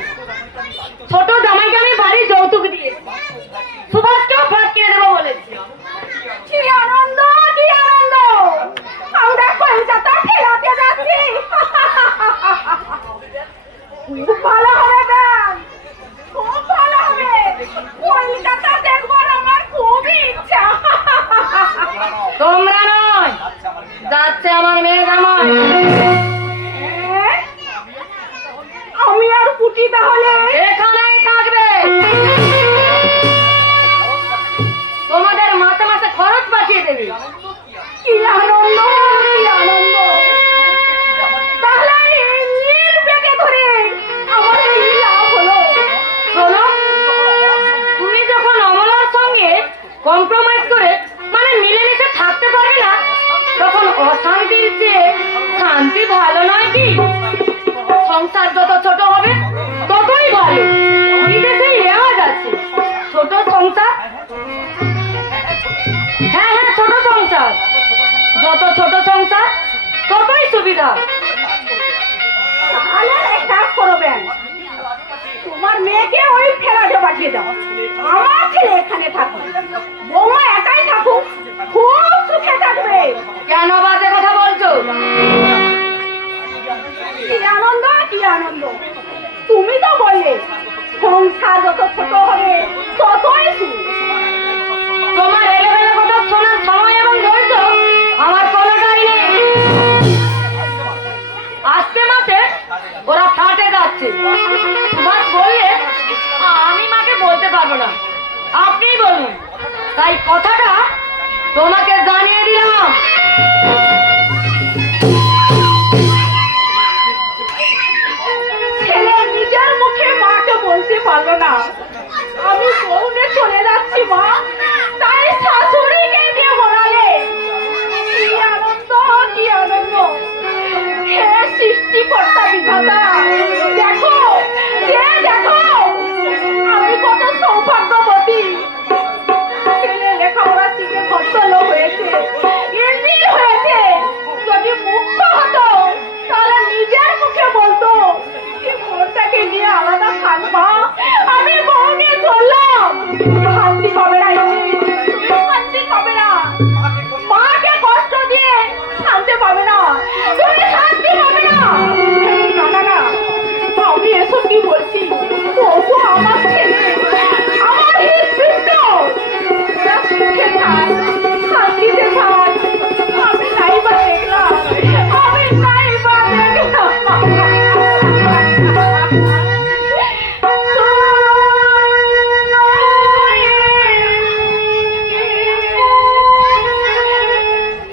ছোট জামাইকে আমি বাড়ি যৌতুক দিয়েছি, সুভাষকেও ফ্ল্যাট কিনে দেবো বলেছি। কি আনন্দ, কি আনন্দ! আমরা কলকাতা ফেরাতে যাচ্ছি। খুব ভালো হবে ম্যাম, খুব ভালো হবে। কলকাতা দেখবার আমার খুব ইচ্ছা। তোমরা নয়, যাচ্ছে আমার মেয়ে জামাই। আমি আর পুটি তাহলে এখানেই থাকবে। তোমাদের মাথা দেবে। কি আনন্দ, কি আনন্দ! তাহলে ইঞ্জিন বেগে ধরে আমার কি লাভ হলো? শোনো, তুমি যখন অমলার সঙ্গে কম্প্রোমাইজ করে মানে মিলেমিশে থাকতে পারবে না, তখন অশান্তির চেয়ে শান্তি ভালো নয় কি? সংসার যত ছোট হবে ততই ভালো। বিদেশে রেওয়াজ আছে ছোট সংসার। হ্যাঁ হ্যাঁ, ছোট সংসার। যত ছোট সংসার ততই সুবিধা। তাহলে এক কাজ করবেন, তোমার মেয়েকে ওই ফেরাজে পাঠিয়ে দাও, আমার ছেলে এখানে থাকুক, বৌমা একাই থাকুক, খুব সুখে থাকবে। কেন বাজে কথা বলছো? কি আনন্দ, কি আনন্দ! তুমি তো বললে সংসার যত ছোট হবে ততই সুখ। তোমার এলোমেলো কথা শোনার সময় এবং ধৈর্য আমার কোনোটাই নেই। আজকে মাসে ওরা ফ্ল্যাটে যাচ্ছে। সুভাষ বললে আমি মাকে বলতে পারবো না, আপনিই বলুন। তাই কথাটা তোমাকে জানিয়ে দিলাম। ছেলে নিজের মুখে মাকে বলতে পারলো না আমি বউকে চলে যাচ্ছি মা, তাই শাশুড়িকে দিয়ে বলালে। কি আনন্দ, কি আনন্দ! হে সৃষ্টিকর্তা বিধাতা, দেখো, যে দেখো আমি কত সৌভাগ্যবতী। ছেলে লেখাপড়া শিখে ভদ্রলোক হয়েছে, ইঞ্জিন হয়েছে। যদি মুক্ত হতো তাহলে নিজের মুখে বলতো যে মনটাকে নিয়ে আলাদা থাকবা, আমি বউকে চললাম। শান্তি পাবে না ইঞ্জিন, শান্তি পাবে না। মাকে কষ্ট দিয়ে শান্তি পাবে না, তুমি শান্তি পাবে না। না না না, আমি এসব কি বলছি? ও তো আমার ছেলে, আমার হৃদপিণ্ড। ওরা সুখে থাক, শান্তিতে থাক, আমি নাই বা দেখলাম, আমি নাই বা দেখলাম।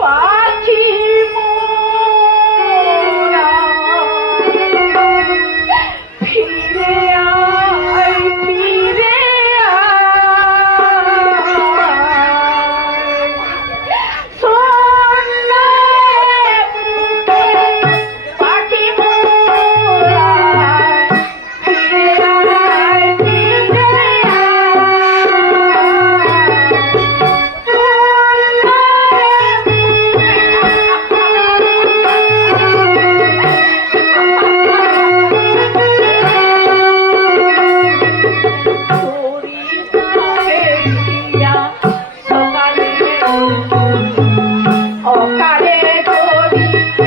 পাখি মোরা ফিরে আয়, ফিরে আয়। সোনার পাখি মোরা ফিরে আয়, ফিরে অকালে ধরিয়া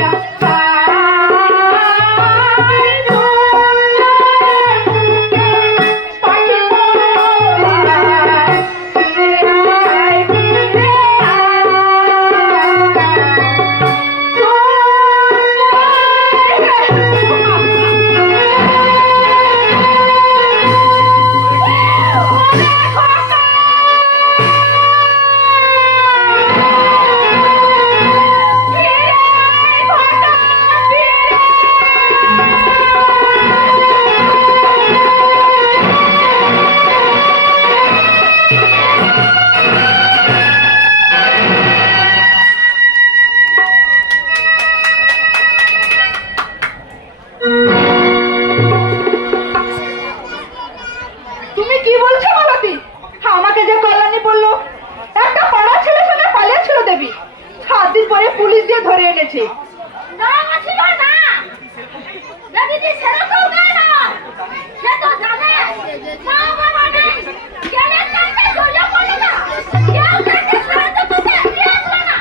পাখি মোরা ফিরে আয়, ফিরে তুমি কি বলছো মালতী? আমাকে যে কল্যাণী বললো একটা পাড়া ছেলের সঙ্গে পালিয়েছিল দেবী, 7 দিন পরে পুলিশ দিয়ে ধরে এনেছে। না ছিল না, দিদি সেরকম না, সে তো জানে মা বাবা নেই, গেলে তাকে জড়িয়ে পড়ে না, কেউ তাকে সাহায্য করতে কেউ আসলো না।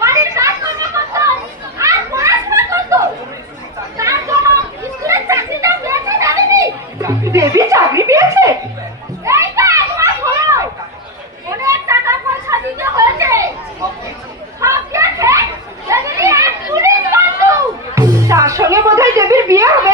বাড়ির কাজকর্ম করতো আর পড়াশোনা করতো, তার জন্য স্কুলের চাকরিটা পেয়েছে জানিনি। দেবী চাকরি পেয়েছে? এই তো 1 মাস হলো, অনেক টাকা পয়সা দিতে হয়েছে, সব দিয়েছে। দিদি এক পুলিশ বন্ধু। তার সঙ্গে বোধহয় দেবীর বিয়ে হবে।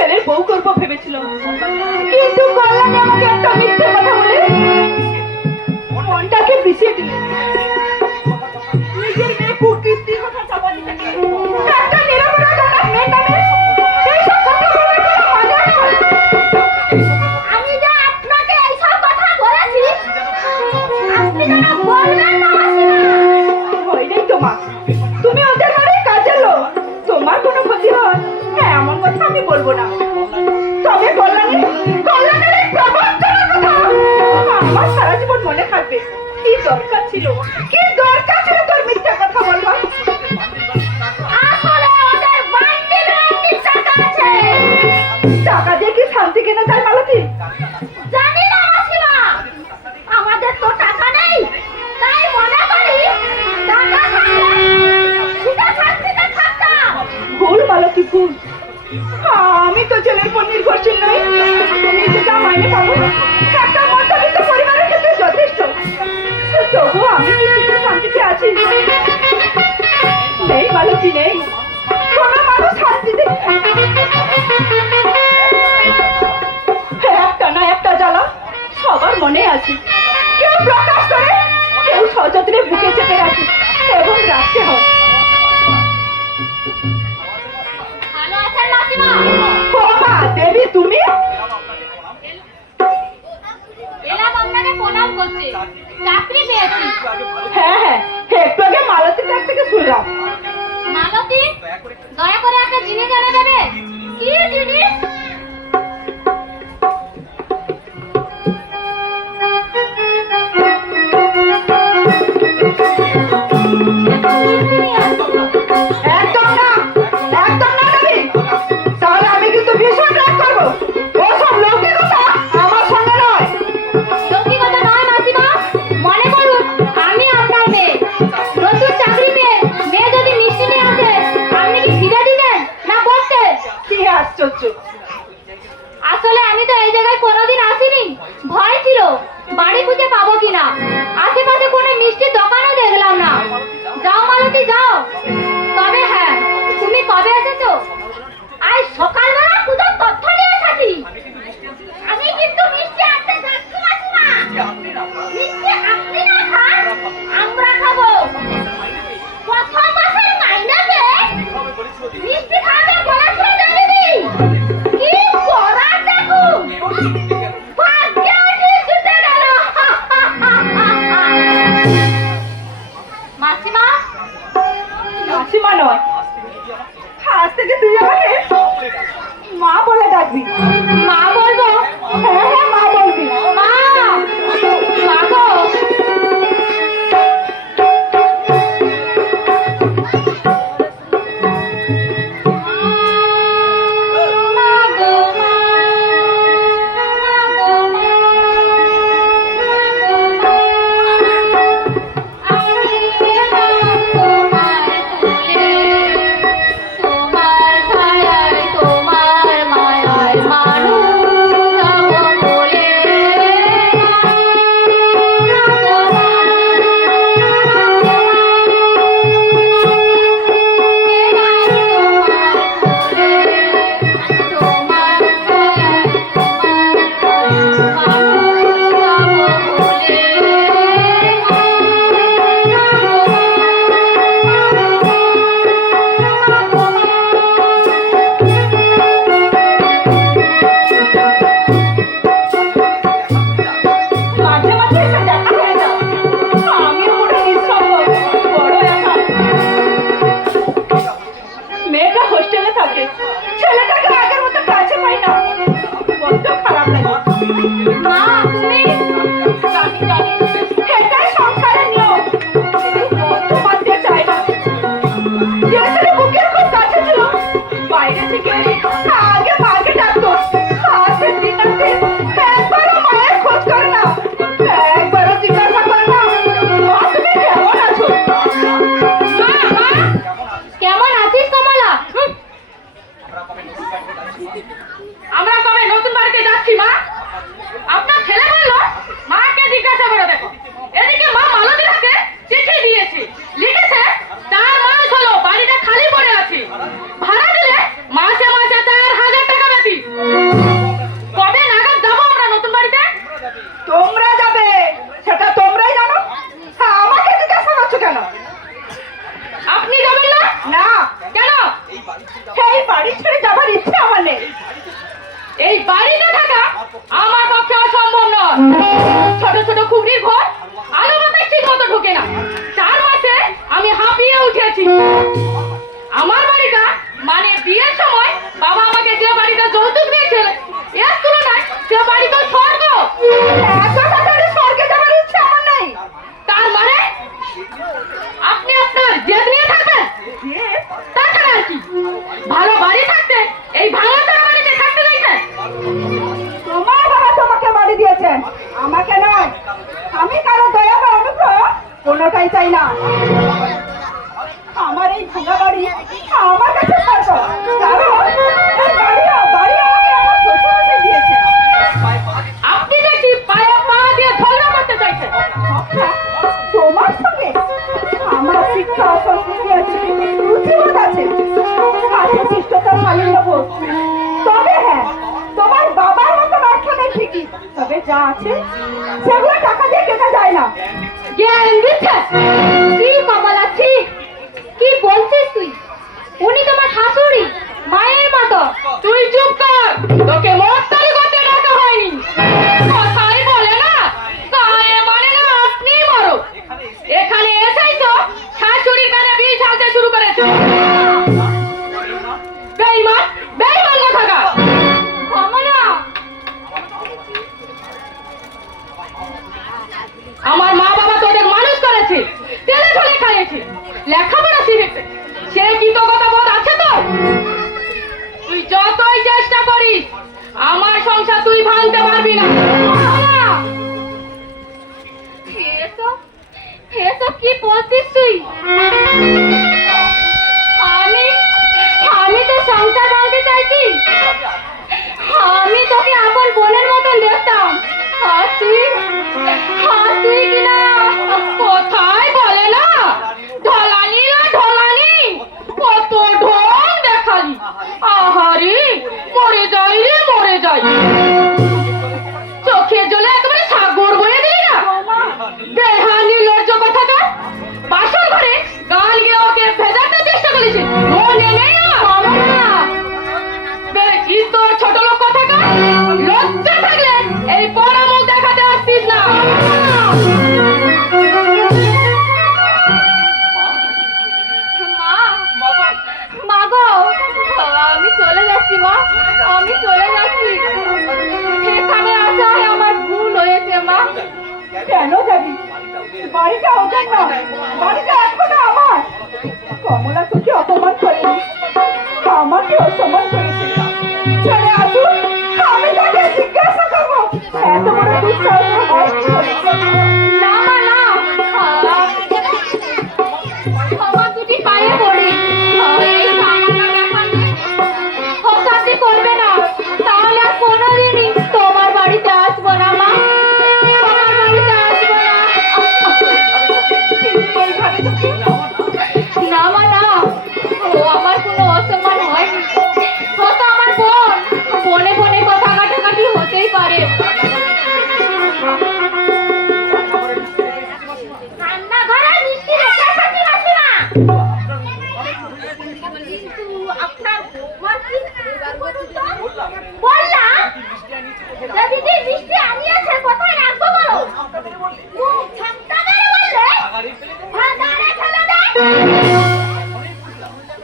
ছেলের বউ করবো ভেবেছিলাম, কিন্তু কল্যাণী আমাকে একটা মিথ্যে কথা বলে মনটাকে বিষিয়ে দিল। নিজের মেয়ে কুকীর্তির কথা চাপাতে থাকে, একটা নিরপরাধ মেয়ের নামে এইসব কথা বলে কোনো মজা নয়। আমি যে আপনাকে এইসব কথা বলেছি, আপনি যেন বলবেন না মাসিমা। হয়নি তোমার, তুমি ওদের বাড়ি কাজের লোক, তোমার কোনো ক্ষতি হয় হ্যাঁ এমন কথা আমি বলবো না। তবে কল্যাণের এই প্রবঞ্চনার কথা আমার সারা জীবন মনে থাকবে। কি দরকার ছিল তোর মিথ্যা কথা বলবার? আসলে ওদের বান্ডিল বান্ডিল টাকা আছে। টাকা দিয়ে কি শান্তি কেনা যায় মালতী? জানি না মাসিমা, আমাদের তো টাকা নেই, তাই মনে করি টাকা থাকলে সেটা শান্তিতে থাকতাম। ভুল মালতী ভুল। আমি তো ছেলের উপর নির্ভরশীল নই, নিজে যা মাইনে পাবো একটা মধ্যবিত্ত পরিবারের ক্ষেত্রে যথেষ্ট। তবুও আমি কি সুখে শান্তিতে আছি? নেই মালতী নেই, কোনো মানুষ শান্তিতে একটা না একটা জ্বালা সবার মনে আছে, কেউ প্রকাশ করে, কেউ সযত্নে বুকে চেপে রাখে এবং রাখতে হয়। ভালো আছেন মাসিমা? ও মা দেবী, তুমি? এলাম আপনাকে প্রণাম করছি, চাকরি পেয়েছি। হ্যাঁ একটু আগে মালতীর কাছ থেকে শুনলাম। মালতী, দয়া করে একটা জিনিস এনে দেবে। কি জিনিস? একদম না দেবী, তাহলে আমি কিন্তু ভীষণ রাগ করবো। ওসব লৌকিকতা আমার সঙ্গে নয়। লৌকিকতা নয় মাসিমা, মনে করুন আমি আপনার মেয়ে। নতুন চাকরি পেয়ে মেয়ে যদি মিষ্টি নিয়ে আসে, আপনি কি ফিরে দিবেন না করতেন? কি আশ্চর্য! আসলে আমি তো এই জায়গায় কোনোদিন আসিনি, ভয় ছিল বাড়ি খুঁজে পাবো কিনা। আশেপাশে কোনো মিষ্টির দোকানও দেখলাম না। যাও মালতী যাও। তবে হ্যাঁ, তুমি কবে এসেছো? আজ সকালবেলা পুজোর তথ্য নিয়ে এসেছি। আমি কিন্তু মিষ্টি আনতে যাচ্ছি মাসিমা। মিষ্টি আপনি না খান, আমরা খাবো। প্রথম মাসের মাইনে পেয়ে মিষ্টি খাবে বলেছিল দিদি। কি করার দেখুন, ভাগ্যে ঠিক জুটে গেল। মাসিমা, মাসিমা নয়, আজ থেকে তুই আমাকে মা বলে ডাকবি। মা বলবো? হ্যাঁ মা বলবি। মা, মা গো। মাঝে মাঝে এসে দেখা হয়ে যাও, আমিও পুরো নিঃসঙ্গ, বড় একা। মেয়েটা হোস্টেলে থাকে, ছেলেটাকে আগের মতো কাছে পাই না, বড্ড খারাপ লাগে। মা, তুমি? জানি, এটাই সংসারের নিয়ম, কিন্তু বন্ধু মানতে চায় না। যে ছেলে বুকের খুব কাছে ছিল, বাইরে থেকে আগে মাকে ডাকতো, হাতে দিনাতে একবারও মায়ের খোঁজ করে না, একবারও জিজ্ঞাসা করে না মা তুমি কেমন আছো। মা, মা, কেমন আছিস কমলা? আমরা কবে নতুন বাড়িতে যাচ্ছি মা? আপনার ছেলে বললো মাকে জিজ্ঞাসা করে দেখো। এদিকে মা মালতীর হাতে চিঠি দিয়েছে, লিখেছে 4 মাস হলো বাড়িটা খালি পড়ে আছে, ভাড়া দিলে মাসে মাসে 4000 টাকা বেশি। যায় না। আমার এই ভাঙা বাড়ি আমার কাছে থাকো, কারণ এই বাড়ি আমাকে আমার শ্বশুর এসে দিয়েছে। আপনি দেখি পায়ে পা দিয়ে ঝগড়া করতে চাইছেন। তোমার সঙ্গে আমার শিক্ষা সংস্কৃতি আছে, রুচিবোধ আছে, কাজে শিষ্টতা শালীনবোধ। তবে হ্যাঁ, তোমার বাবার মতন অর্থ নেই ঠিকই, তবে যা আছে সেগুলো টাকা দিয়ে কেনা যায় না। জ্ঞান দিচ্ছিস? কি কমলাচ্ছি, কি বলছিস তুই? উনি তোমার শাশুড়ি, মায়ের মতো। তুই চুপ কর, তোকে মস্তানি করতে ডাকা হয়নি। কথাই বলে না, গায়ে মানে না আপনি মরো। এখানে এসেই তো শাশুড়ির কানে বিষ ঢালতে শুরু করেছে। বেঈমান, বেঈমান কোথাকার। কমলা, আমার মা বাবা তোদের মানুষ করেছে, তেলে ঝোলে খাইয়েছে, লেখাপড়া শিখেছে, সে কৃতজ্ঞতা বোধ আছে তো? তুই যতই চেষ্টা করিস আমার সংসার তুই ভাঙতে পারবি না। এসব কি বলছিস তুই? আমি তো সংসার ভাঙতে চাইছি। আমি তোকে আপন বোনের মতন দেখতাম, আর তুই কিনা কোথায় বলে না, ঢলানি না ঢলানি, কত ঢং দেখালি। আহারে মরে যাই রে মরে যাই, চোখের জলে একেবারে সাগর বয়ে দিলি না। বেহানি লজ্জা কথাটা, বাসন ঘরে গান গেয়ে ওকে ভেজাতে চেষ্টা করেছি, মনে নেই আমার? তোর ছোট লোক কথাটা, লজ্জা থাকলে এই পড়া মুখ দেখাতে আসতিস না। মা গো, আমি চলে যাচ্ছি মা, আমি চলে যাচ্ছি। এখানে আসায় আমার ভুল হয়েছে মা। কেন যাবি? বাড়িটা ওদের না, বাড়িটা এখনো আমার। কমলা তোকে অপমান করেনি, আমাকে অসম্মান করেছে। ছেড়ে আসুন, আমি তাকে জিজ্ঞাসা করবো এত বড় দুঃসাহস হয় কি করে? না মা না, আমার দুটি পায়ে পড়ি। এই সামান্য ব্যাপার নিয়ে অশান্তি করবে না, তাহলে আর কোনোদিনই তোমার বাড়িতে আসবো না মা, তোমার বাড়িতে আসবো না। এইভাবে তোকে না মা না, ও আমার কোনো অসম্মান হয়নি, ও তো আমার বোন, বনে বনে কথা কাটাকাটি হতেই পারে। রান্নাঘরে মিষ্টি রেখে এসেছি মাসিমা। কিন্তু আপনার বৌমা কি বললাম যে দিদি মিষ্টি আনিয়েছে, কোথায় রাখবো বলো? মুখ ঝামটা মেরে বললে ভান্ডারে ফেলে দেয়।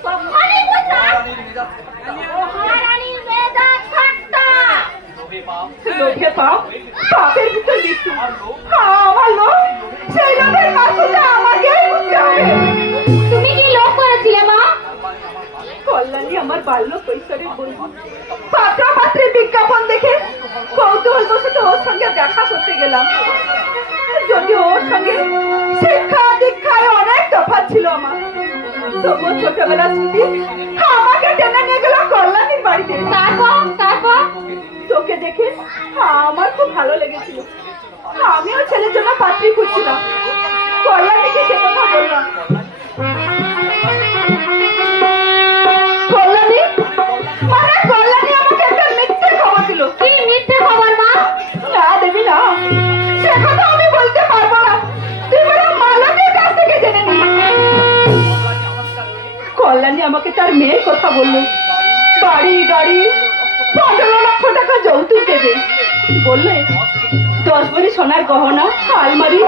তখনই বুঝলাম মহারানীর মেজাজ ঠাট্টা। লোভে পাপ, পাপের ভিতর মৃত্যু। আমার লোক, সেই লোভের মাসুলটা আমাকেই বুঝতে হবে। তুমি কি লোভ করেছিলে মা? কল্যাণী আমার বাল্য কৈশোরের বন্ধু। পাত্রপাত্রী বিজ্ঞাপন দেখে কৌতূহল বশত ওর সঙ্গে দেখা করতে গেলাম। যদিও ওর সঙ্গে শিক্ষা দীক্ষায় অনেক তফাৎ ছিল আমার, তবুও ছোটবেলার স্মৃতি আমাকে টেনে নিয়ে গেল কল্যাণীর বাড়িতে। তারপর তোকে দেখে আমার খুব ভালো লেগেছিল। আমিও ছেলের জন্য পাত্রী খুঁজছিলাম, কল্যাণীকে সে কথা বললাম। কল্যাণী আমাকে একটা মিথ্যে খবর দিল। কি মিথ্যে খবর মা? না দেবী না, সে কথা আমি বলতে পারবো না, তুই বরং মালতীর কাছ থেকে জেনে নি। কল্যাণী আমাকে তার মেয়ের কথা বললো, বাড়ি গাড়ি 15 লক্ষ টাকা যৌতুক দেবে বললে। 10 ভরি সোনার গহনা, আলমারি,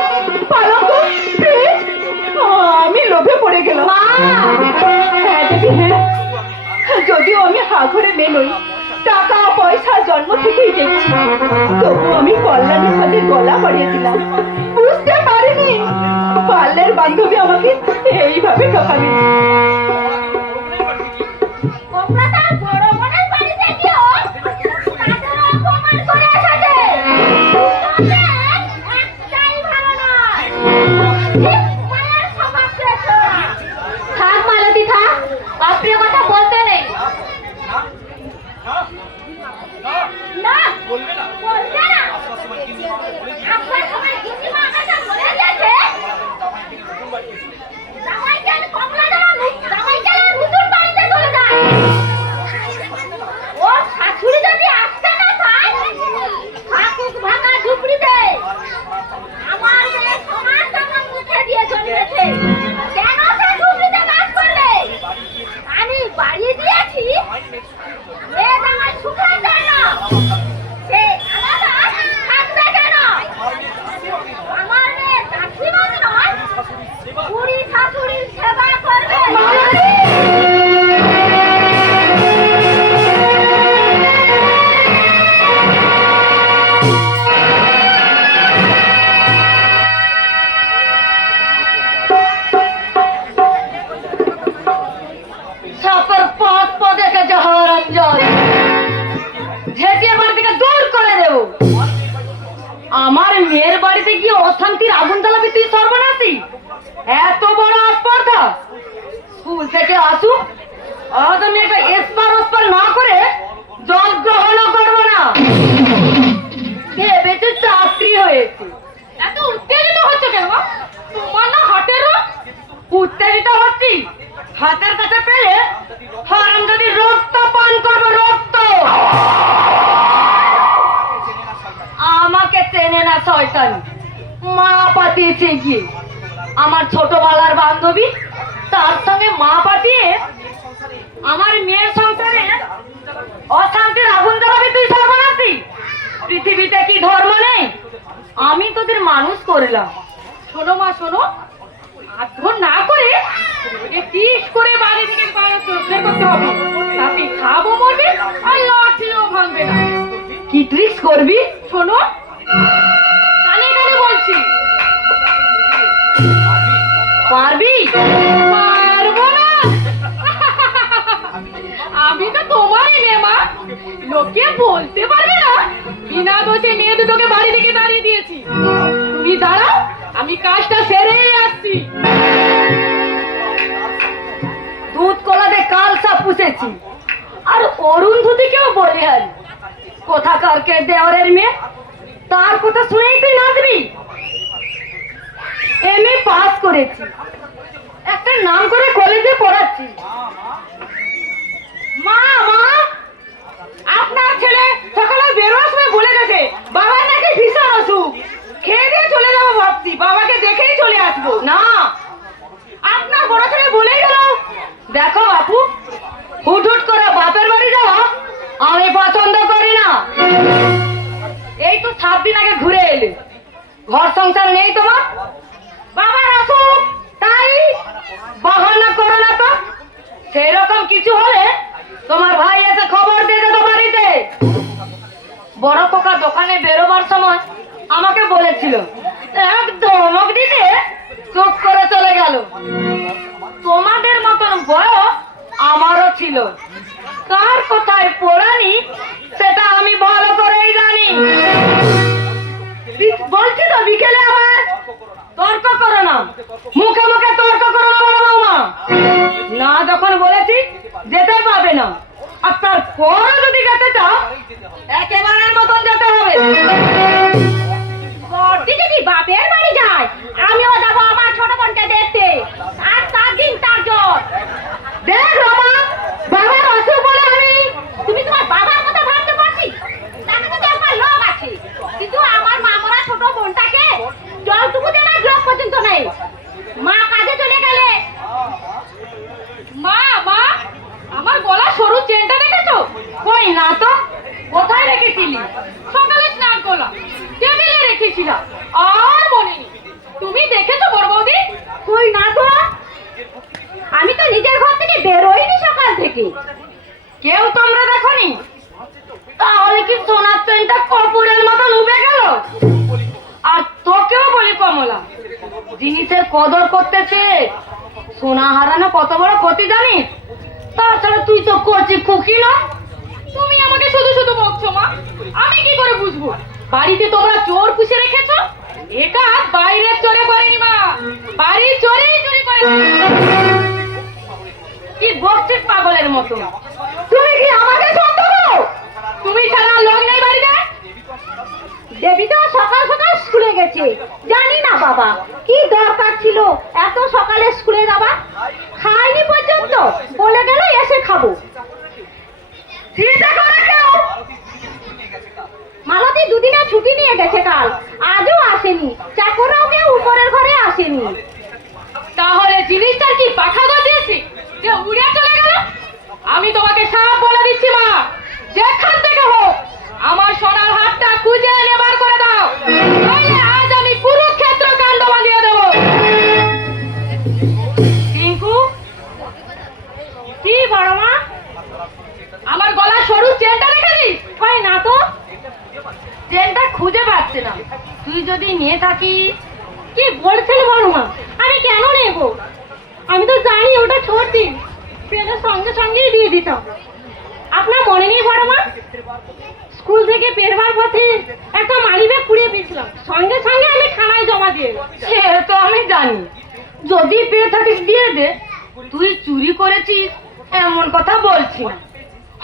পালঙ্ক, ফ্রিজ। আমি লোভে পড়ে গেলাম। হ্যাঁ দেবী হ্যাঁ, যদিও আমি হাঘরে মেয়ে নই, টাকা পয়সা জন্ম থেকেই দেখছি, তবু আমি কল্যাণীর সাথে গলা বাড়িয়ে দিলাম। বুঝতে পারিনি বাল্যের বান্ধবী আমাকে এইভাবে ঠকাবে। তোমরা তার বড় বোনের বাড়িতে গিয়েও তাদের অপমান করে এসেছে। একটাই ভালো নয়, ঠিক পায়ের এ জামাই সুখের জন্য সে আলাদা থাকবে কেন? আমার মেয়ে চাকরিবাজ নয়, বুড়ি শাশুড়ির সেবা করবে। সাপের পাঁচ পা দেখে যাহার অঞ্জল ঝেঁটিয়ে বাড়ি থেকে দূর করে দেব। আমার মেয়ের বাড়িতে গিয়ে অশান্তির আগুন জ্বালাবি তুই সর্বনাশী? এত বড় আস্পর্ধা! স্কুল থেকে আসুক, আজ আমি একটা এসপার ওসপার না করে জল গ্রহণ করবো না। ভেবেছে চাকরি হয়েছে। এত উত্তেজিত হচ্ছে কেন মা? তোমার না হাটের রোগ? উত্তেজিত হচ্ছি? হাতের কাছে পেলে হারাম যদি রক্ত পান করবো, রক্ত। আমাকে চেনে না শয়তান, মা পাঠিয়েছে গিয়ে। আমার ছোটবেলার বান্ধবী, তার সঙ্গে মা পাঠিয়ে আমার মেয়ের সংসারে অশান্তির আগুন জ্বালাবি তুই সর্বনাশী? পৃথিবীতে কি ধর্ম নেই? আমি তোদের মানুষ করলাম। শোনো মা শোনো, আধর না করে ওকে টিস করে বাড়ি থেকে বের করতে হবে। তাতে খাবো মরবে আর লাঠিও ভাঙবে না। কি ট্রিক্স করবি? শোনো, কানে কানে বলছি। পারবি? পারবো না। আমি তো তোমারই মেয়ে মা, লোকে বলতে পারবে না বিনা দোষে মেয়ে দুটোকে বাড়ি থেকে দাঁড়িয়ে দিয়েছি। তুমি দাঁড়াও, আমি কাজটা সেরেই আসছি। দুধ কলাতে কাল সাপ পুষেছি, আর অরুন্ধতিকেও বলে আর কোথাকার কে দেওয়ারের মেয়ে, তার কথা শুনেই তুই নাচবি? এমএ পাস করেছি, একটা নাম করে কলেজে পড়াচ্ছি। মা মা, আপনার ছেলে সকালে বেরোনোর সময় বলে গেছে বাবার নাকি ভীষণ অসুখ, খেয়ে দিয়ে চলে যাবো ভাবছি, বাবাকে দেখেই চলে আসবো। না, আপনার বড় ছেলে বলেই গেল। দেখো বাপু, হুট হুট করে বাপের বাড়ি যাওয়া আমি পছন্দ করি না। এই তো 7 দিন আগে ঘুরে এলে, ঘর সংসার নেই তোমার? বাবার অসুখ তাই বাহানা করো না তো। সেরকম কিছু হলে তোমার ভাই এসে খবর দিয়ে যেত বাড়িতে। বড় খোকা দোকানে বেরোবার সময় আমাকে বলেছিল, এক ধমক দিতে চুপ করে চলে গেল। তোমাদের মতন বয়স আমারও ছিল, কার কোথায় পড়ানি সেটা আমি ভালো করেই জানি। বলছি তো বিকেলে আবার তর্ক করো না, মুখে মুখে তর্ক করো না বড় বৌমা। না যখন বলেছি যেতে পারবে না, আর তারপরও যদি যেতে চাও একেবারের মতন যেতে হবে। বড়দি যদি বাপের বাড়ি যায়, আমিও যাবো আমার ছোট বোনকে দেখতে। আর 7 দিন তার জ্বর। দেখ রমা, বাবার অসুখ বলে তুমি তোমার বাবার কথা ভাবতে পারছিস? তাকে তো দেখবার লোক আছে, কিন্তু আমার মামরা ছোট বোনটাকে জলটুকু দেওয়ার লোক পর্যন্ত নেই। মা কাজে চলে গেলে। মা মা, আমার গলা সরু চেনটা দেখেছো? কই না তো, কোথায় রেখেছিলি? সকালে স্নান করলাম, টেবিলে রেখেছিলাম, আর মনে নেই। তুমি দেখেছো বড় বৌদি? কই না তো, আমি তো নিজের ঘর থেকে বেরোইনি সকাল থেকে। কেউ তোমরা দেখোনি? তাহলে কি সোনার চেনটা কর্পূরের মতন উবে গেল? আর তোকেও বলি কমলা, জিনিসের কদর করতেছে। সোনা হারানো কত বড় ক্ষতি জানিস? তাছাড়া তুই তো কচি খুকি না। তুমি আমাকে শুধু শুধু বকছো মা, আমি কি করে বুঝবো? বাড়িতে তোমরা চোর পুষে রেখেছো, এটা বাইরের চোরে করেনি মা, বাড়ির চোরেই চুরি করে। কি বকছিস পাগলের মতো? তুমি কি আমাকে সন্দেহ করো? তুমি ছাড়া লোক নেই বাড়িতে? দেবী তো সকাল সকাল স্কুলে গেছে, জানি না বাবা কি দরকার ছিল এত সকালে স্কুলে যাবা। খাইনি পর্যন্ত, বলে গেল এসে খাবো। চিন্তা করে কেউ? মালতী দুদিনের ছুটি নিয়ে গেছে কাল, আজও আসেনি। চাকররাও কেউ উপরের ঘরে আসেনি। তাহলে জিনিসটার কি পাখা গজিয়েছে যে উড়ে চলে গেল? আমি তোমাকে সব বলে দিচ্ছি মা, যেখান থেকে হোক আমার সোনার হাতটা খুঁজে এনে বার করে দাও, নইলে আজ আমি কুরুক্ষেত্র কাণ্ড বাঁধিয়ে দেবো। টিঙ্কু, কি বড় মা? আমার গলা সরু চেনটা রেখেছিস? হয় না তো। ট্রেনটা খুঁজে পাচ্ছে না, তুই যদি নিয়ে থাকিস। কি বলছেন বড় মা? আমি কেন নেব? আমি তো জানি ওটা ছোটি, পেলে সঙ্গে সঙ্গেই দিয়ে দিতাম। আপনার মনে নেই বড় মা, স্কুল থেকে বেরবার পথে একটা মানি ব্যাগ কুড়িয়ে পেয়েছিলাম, সঙ্গে সঙ্গে আমি থানায় জমা দিয়ে এলাম। সে তো আমি জানি, যদি পেয়ে থাকিস দিয়ে দে। তুই চুরি করেছিস এমন কথা বলছি না,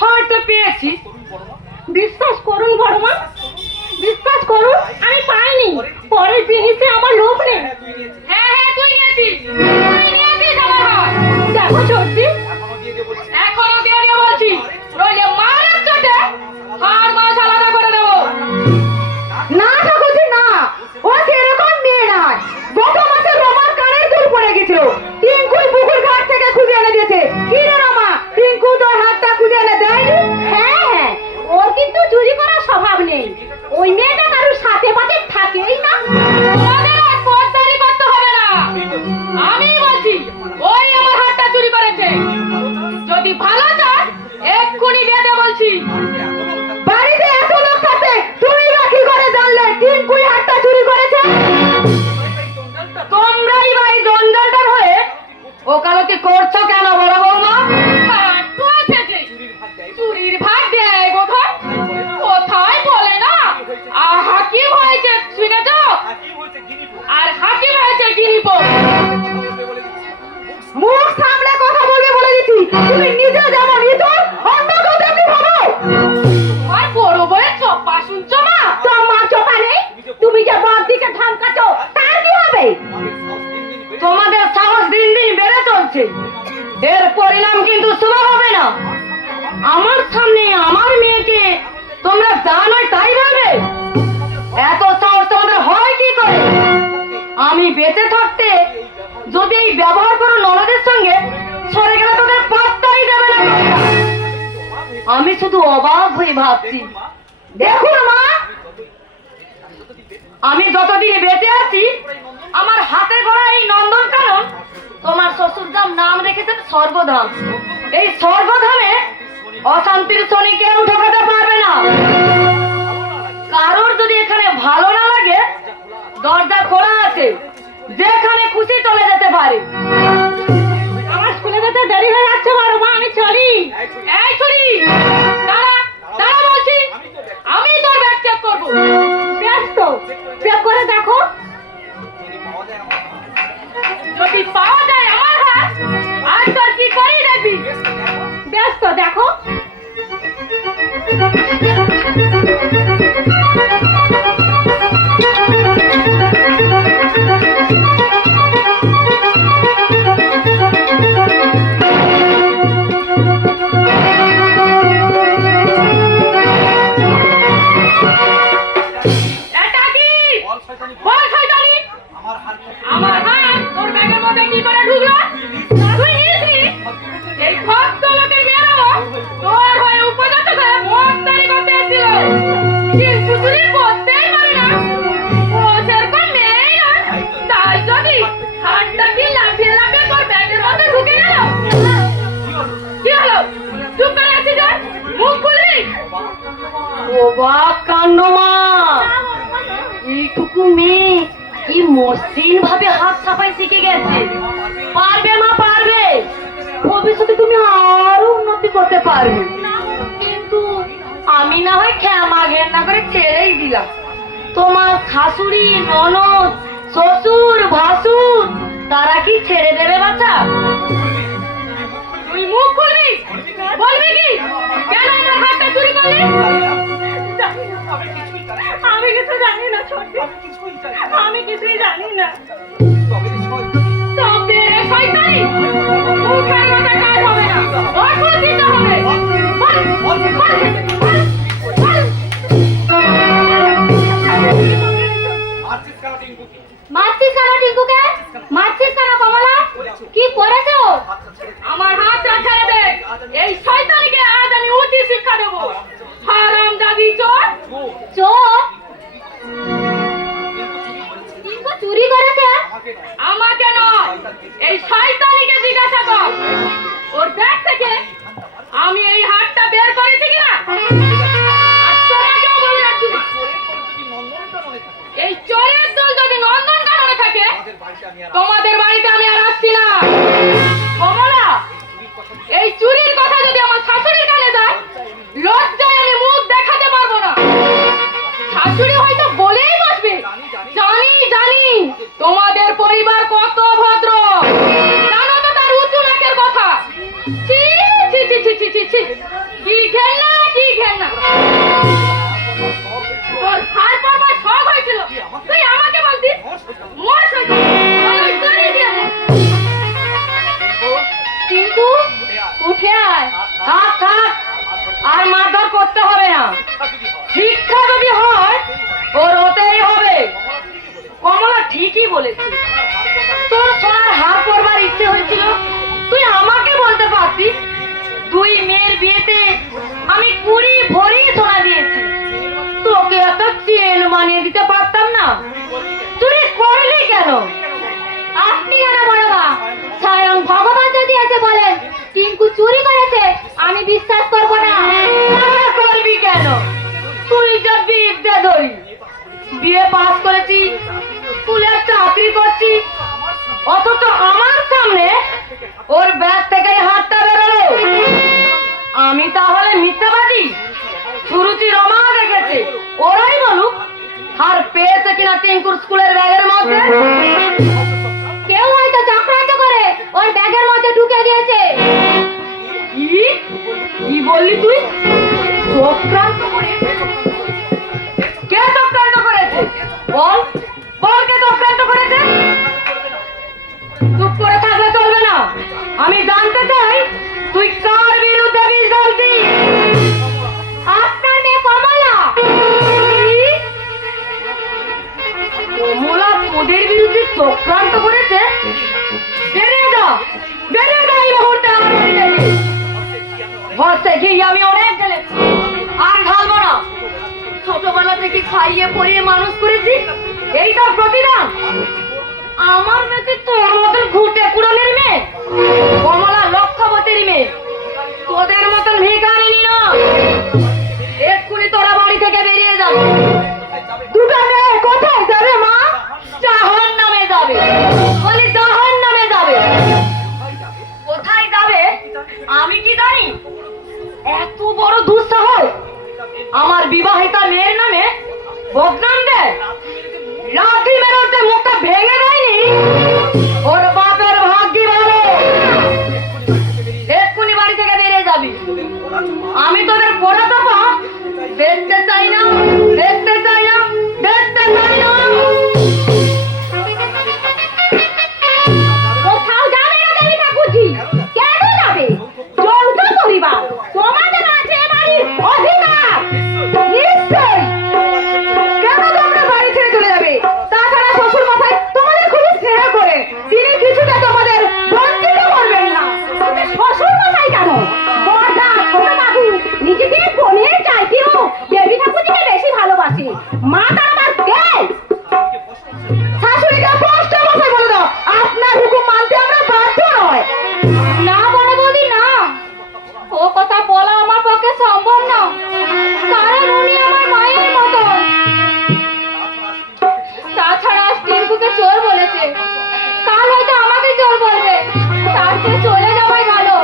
হয়তো পেয়েছিস। বিশ্বাস করুন বড় মা, বিশ্বাস করুন, আমি পাইনি। পরের জিনিসে আমার লোভ নেই। হ্যাঁ হ্যাঁ, তুই নিয়েছিস, তুই নিয়েছিস আমার হাত। দেখো ছোটি, এখনো দিয়ে দিয়ে বলছি, নইলে মারের চোটে হাড় মাস আলাদা করে দেবো। না ঠাকুরজি না, ও সেরকম মেয়ে নয়। গত মাসে রমার কানের দুল পড়ে গেছিল, টিঙ্কুই পুকুর ঘাট থেকে খুঁজে এনে দিয়েছে। কি রে রমা, টিঙ্কু তোর হাতটা খুঁজে এনে দেয়নি? হ্যাঁ হ্যাঁ, ওর কিন্তু চুরি করার স্বভাব নেই। ওই মেয়েটা কারোর সাথে পাতে থাকেই না। তোমাদের আর পথদারি করতে হবে না, আমি বলছি ওই আমার হাতটা চুরি করেছে। যদি ভালো চাস এক্ষুনি বেঁধে বলছি। বাড়িতে এত লোক থাকতে তুমি বা কি করে জানলে টিঙ্কুই হাতটা চুরি করেছে? তোমরাই বা এই জঞ্জালটার হয়ে ওকালতি করছো কেন বড় বৌমা? একটু আছে যে চুরির ভাগ দেয় বোধহয়, কোথায় বলে না হাকিম হয়েছে, শুনেছ? আর হাকিম হয়েছে গিরিপোষ। মুখ সামলে কথা বলবে বলে দিচ্ছি। তুমি নিজে যেমন ইতর, অন্যকেও তেমনি ভাবো। আর বড় বউয়ের চপ্পা শুনছো মা? তোমার চোখা নেই? তুমি যে বড়দিকে ধমকাচ্ছ, তার কি হবে? তোমাদের সাহস দিন দিন বেড়ে চলছে, এর পরিণাম কিন্তু শুভ হবে না। আমার সামনে আমার মেয়েকে তোমরা যা নয় তাই ভাবে, এত সাহস তোমাদের হয় কি করে? আমি বেঁচে থাকতে যদি এই ব্যবহার করো ননদের সঙ্গে, সরে গেলে তোদের পাত্তাই দেবে না। আমি শুধু অবাক হয়ে ভাবছি, দেখুন মা, আমি যতদিন বেঁচে আছি আমার হাতে গড়া এই নন্দনকানন তোমার শ্বশুরধাম নাম রেখেছেন স্বর্গধাম। এই স্বর্গধামে অশান্তির শনি কেউ ঢোকাতে পারবে না। কারোর যদি এখানে ভালো না লাগে, দরজা খোলা আছে, যেখানে খুশি চলে যেতে পারে। আমার স্কুলে যেতে দেরি হয়ে যাচ্ছে বড় মা, আমি চলি। এই চুরি, দাঁড়া দাঁড়া বলছি, আমি তোর ব্যাগ চেক করবো। ব্যস্ত, চেক করে দেখো। যদি পাওয়া যায় আমার হাত, আর তোর কি করি দেখবি। ব্যস্ত দেখো। এটা কি? বল শয়তানি, আমার হাত তোর ব্যাগের মধ্যে কি করে ঢুকলো? তুই নিয়েছিস? এই ভদ্রলোকের মেয়েরাও তোর হয়ে উপজাত হয়ে মস্তানি করতে এসেছিল, কিন্তু চুরি করতেই পারে না। ও সেরকম মেয়েই নয়, তাই যদি হাতটা কি লাফিয়ে লাফিয়ে তোর ব্যাগের মধ্যে ঢুকে গেল। কি হলো? চুপ করে আছিস যে? মুখ খুলবি? অবাক কাণ্ড মা, এইটুকু মেয়ে কি মসৃণ ভাবে হাত ছাপাই শিখে গেছে। পারবে মা, পারবে। ভবিষ্যতে তুমি আরো উন্নতি করতে পারবে। কিন্তু আমি না হয় ক্ষমা ঘেন্না করে ছেড়েই দিলাম। তোমার শাশুড়ি, ননদ, শ্বশুর, ভাসুর তারা কি ছেড়ে দেবে বাচ্চা? তুই মুখ খুলবি? বলবি কি কেন আমার হাতটা চুরি করলি? আমি কিছু জানি না ছোটি, আমি কিছুই জানি না। তোদের এই শয়তানি মুখের মধ্যে কাজ হবে না, অর্থ দিতে হবে। বল, বল, বল, বল, বল। মারছিস কেন টিঙ্কুকে? মারছিস কেন কমলা? কি করেছে ও? আমার হাতটা ছেড়ে দে। এই শয়তানি চাই না। তোর খার পরবার শখ হয়েছিল, তুই আমাকে বলতিস মোর সহ্য ওই করে দিয়ে দে। কিন্তু উঠে আয়। থাক থাক, আর মারধর করতে হবে না। শিক্ষা যদি হয় ওর হতেই হবে। কমলা ঠিকই বলেছে, তোর সোনার হার পরবার ইচ্ছে হয়েছিল, তুই আমাকে বলতে পারতিস। দুই মেয়ের বিয়েতে আমি 20 ভরি সোনা দিয়েছি, তোকে এত চেন বানিয়ে দিতে পারতাম না? তুই করলি কেন? আপনি কেন বড় মা? স্বয়ং ভগবান যদি আছে বলেন টিঙ্কু চুরি করেছে, আমি বিশ্বাস করব না। তাহলে করবি কেন? তুই যা বিদ্যা ধরি, বিয়ে পাস করেছি, স্কুলের চাকরি করছি, অথচ আমার সামনে ওর ব্যাগ থেকে হাতটা বেরোলো। আমি তাহলে মিথ্যাবাদী? সুরুচি রমা দেখেছে, ওরাই বলুক হার পেয়েছে কিনা টিঙ্কুর স্কুলের ব্যাগের মধ্যে। কেউ হয়তো চক্রান্ত করে ওর ব্যাগের মধ্যে ঢুকে দিয়েছে। কি কি বললি তুই? চক্রান্ত করে? কে চক্রান্ত করেছে? বল বল, কে চক্রান্ত করেছে? চুপ করে থাকলে চলবে না, আমি জানতে চাই তুই কার বিরুদ্ধে বিষ ঢালছিস? আপনার মেয়ে কমলা। কমলা তোদের বিরুদ্ধে চক্রান্ত করেছে? বেরিয়ে যা, বেরিয়ে যা এই মুহূর্তে আমার বাড়ি থেকে। ঘরতে গিয়ে আমি অনেক গেলেছি, আর ঢালবো না। ছোটবেলা থেকে খাইয়ে পরিয়ে মানুষ করেছি, এই তার প্রতিদান? আমার মেয়ে তোর মতন ঘুটে পুরানের মেয়ে? কমলা লক্ষবতীর মেয়ে, তোদের মতন ভিখারিনী না। এক্ষুনি তোরা বাড়ি থেকে বেরিয়ে যাবে। দুটো মেয়ে কোথায় যাবে মা? জাহান্নামে যাবে, বলি জাহান্নামে যাবে। কোথায় যাবে আমি কি জানি? এত বড় দুঃসাহস আমার বিবাহিতা মেয়ের নামে বদনাম দেয়। লাঠি মেরোতে মুখটা ভেঙে দেয়নি, ওর বাপের ভাগ্যি ভালো। এক্ষুনি বাড়ি থেকে বেরিয়ে যাবি। আমি তোদের পোড়া চাপা দেখতে চাই না, দেখতে চাই না, দেখতে চাই না। কোথাও যাবে না দেবী ঠাকুরজি। কেন যাবে? যৌথ পরিবার, তোমাদের আছে এ বাড়ির অধিকার। নিশ্চয়ই। কেন তোমরা বাড়ি ছেড়ে চলে যাবে? তাছাড়া শ্বশুর মশাই তোমাদের খুবই স্নেহ করে, তিনি কিছুটা তোমাদের বঞ্চিত করবেন না। তবে শ্বশুর মশাই কেন, বড়দা ছোট বাবু নিজেদের বোনের চাইতেও দেবী ঠাকুরজিকে বেশি ভালোবাসে। মা তার আমার কে? শাশুড়িকে স্পষ্ট ভাষায় বলে দাও, আপনার হুকুম মানতে আমরা বাধ্য নয়। না বড় বৌদি না, ও কথা বলা আমার পক্ষে সম্ভব না, কারণ উনি আমার মায়ের মতো। তাছাড়া আজ টিঙ্কুকে চোর বলেছে, কাল হয়তো আমাকে চোর বলবে, তার চেয়ে চলে যাওয়াই ভালো।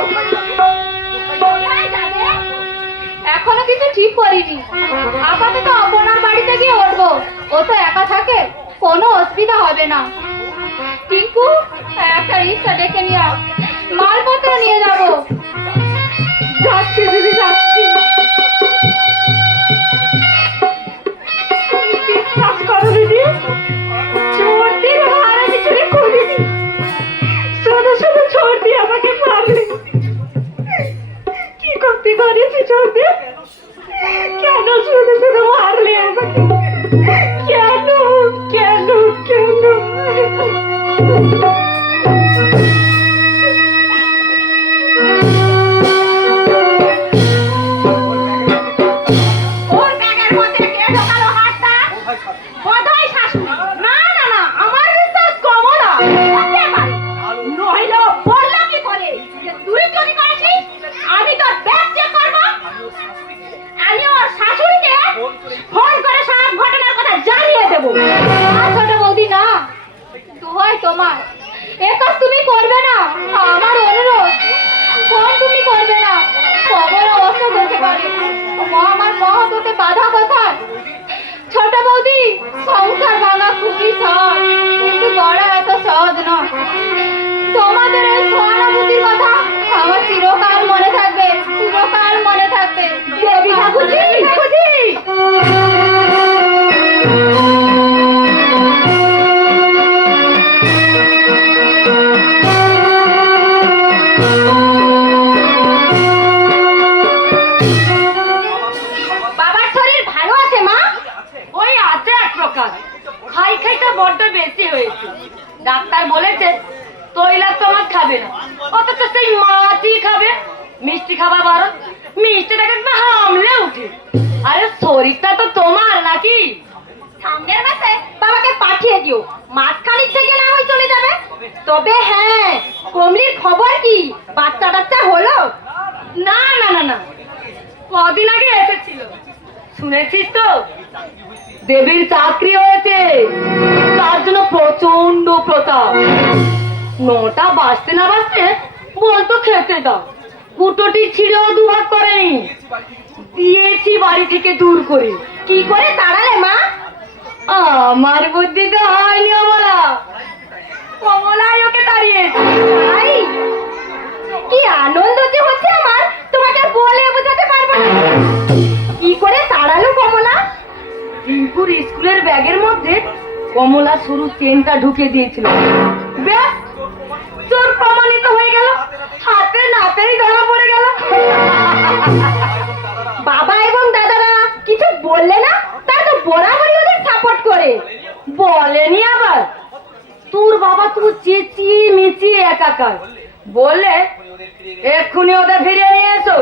কোথায় যাবে? এখনো কিছু ঠিক করিনি, আপাতত আপনার বাড়িতে গিয়ে উঠবো। ও তো একা থাকে, কোনো অসুবিধা হবে না। টিঙ্কু, একটা রিক্সা ডেকে নিয়ে আয়, মালপত্র নিয়ে যাবো। যাচ্ছি দিদি, যাচ্ছি। বিশ্বাস করো দিদি, চোরদের ভার আমি চুরি করিনি। শুধু শুধু চোরদি আমাকে মারলে। কি করতে করেছি চোরদের? কেন শুধু শুধু মারলে আমাকে? কেন কেন কেন? ওর ব্যাগের মধ্যে কে ঢোকালো হাতটা? বোধহয় শাশুড়ি। না না না, আমার বিশ্বাস কমলা হতে পারে। নইলে বললো কি করে যে তুই চুরি করেছিস? আমি তোর ব্যাগ চেক করবো। আমি ওর শাশুড়িকে ফোন করে সব ঘটনার কথা জানিয়ে দেবো। না ছোট বৌদি না, দোহাই তোমার, এ কাজ তুমি করবে না, আমার অনুরোধ। ফোন তুমি করবে না, খবর অসুখ হতে পারে। আমার মহৎ হতে বাধা কোথায়? ছোট বৌদি, সংসার ভাঙা খুবই সহজ, কিন্তু গড়া এত সহজ নয়। তোমাদের এই সহানুভূতির কথা আমার চিরকাল মনে থাকবে, চিরকাল মনে থাকবে। দেবী ঠাকুরজি, এইটা বড্ড বেশি হয়েছে। ডাক্তার বলেছে তৈলাক্ত মাছ খাবে না, অথচ সেই মাছই খাবে। মিষ্টি খাবার বারণ, মিষ্টিটাকে একদম হামলে উঠে। আরে শরীরটা তো তোমার নাকি? সামনের মাসে বাবাকে পাঠিয়ে দিও, মাঝখানিক থেকে না হয় চলে যাবে। তবে হ্যাঁ, কমলির খবর কি? বাচ্চা টাচ্চা হলো? না না না না, কদিন আগে এসেছিল। শুনেছিস তো দেবীর চাকরি হয়েছে, তার জন্য প্রচন্ড প্রতাপ। 9টা বাজতে না বাজতে বলতো খেতে দাও, কুটোটি ছিঁড়েও দুভাগ করেনি, দিয়েছি বাড়ি থেকে দূর করে। কি করে তাড়ালে মা? আমার বুদ্ধি তো হয়নি বলা, কমলাই ওকে তাড়িয়েছে। ভাই, কি আনন্দ যে হচ্ছে আমার, তোমাকে বলে বোঝাতে পারবো না। কি করে তাড়ালো কমলা? রিঙ্কুর স্কুলের ব্যাগের মধ্যে কমলা সরু চেনটা ঢুকে দিয়েছিল। ব্যাস, চোর প্রমাণিত হয়ে গেল, হাতে নাতেই ধরা পড়ে গেল। বাবা এবং দাদারা কিছু বললে না? তারা তো বরাবরই ওদের সাপোর্ট করে। বলেনি আবার? তোর বাবা তো চেঁচিয়ে মেচিয়ে একাকার, বললে এক্ষুনি ওদের ফিরিয়ে নিয়ে এসো।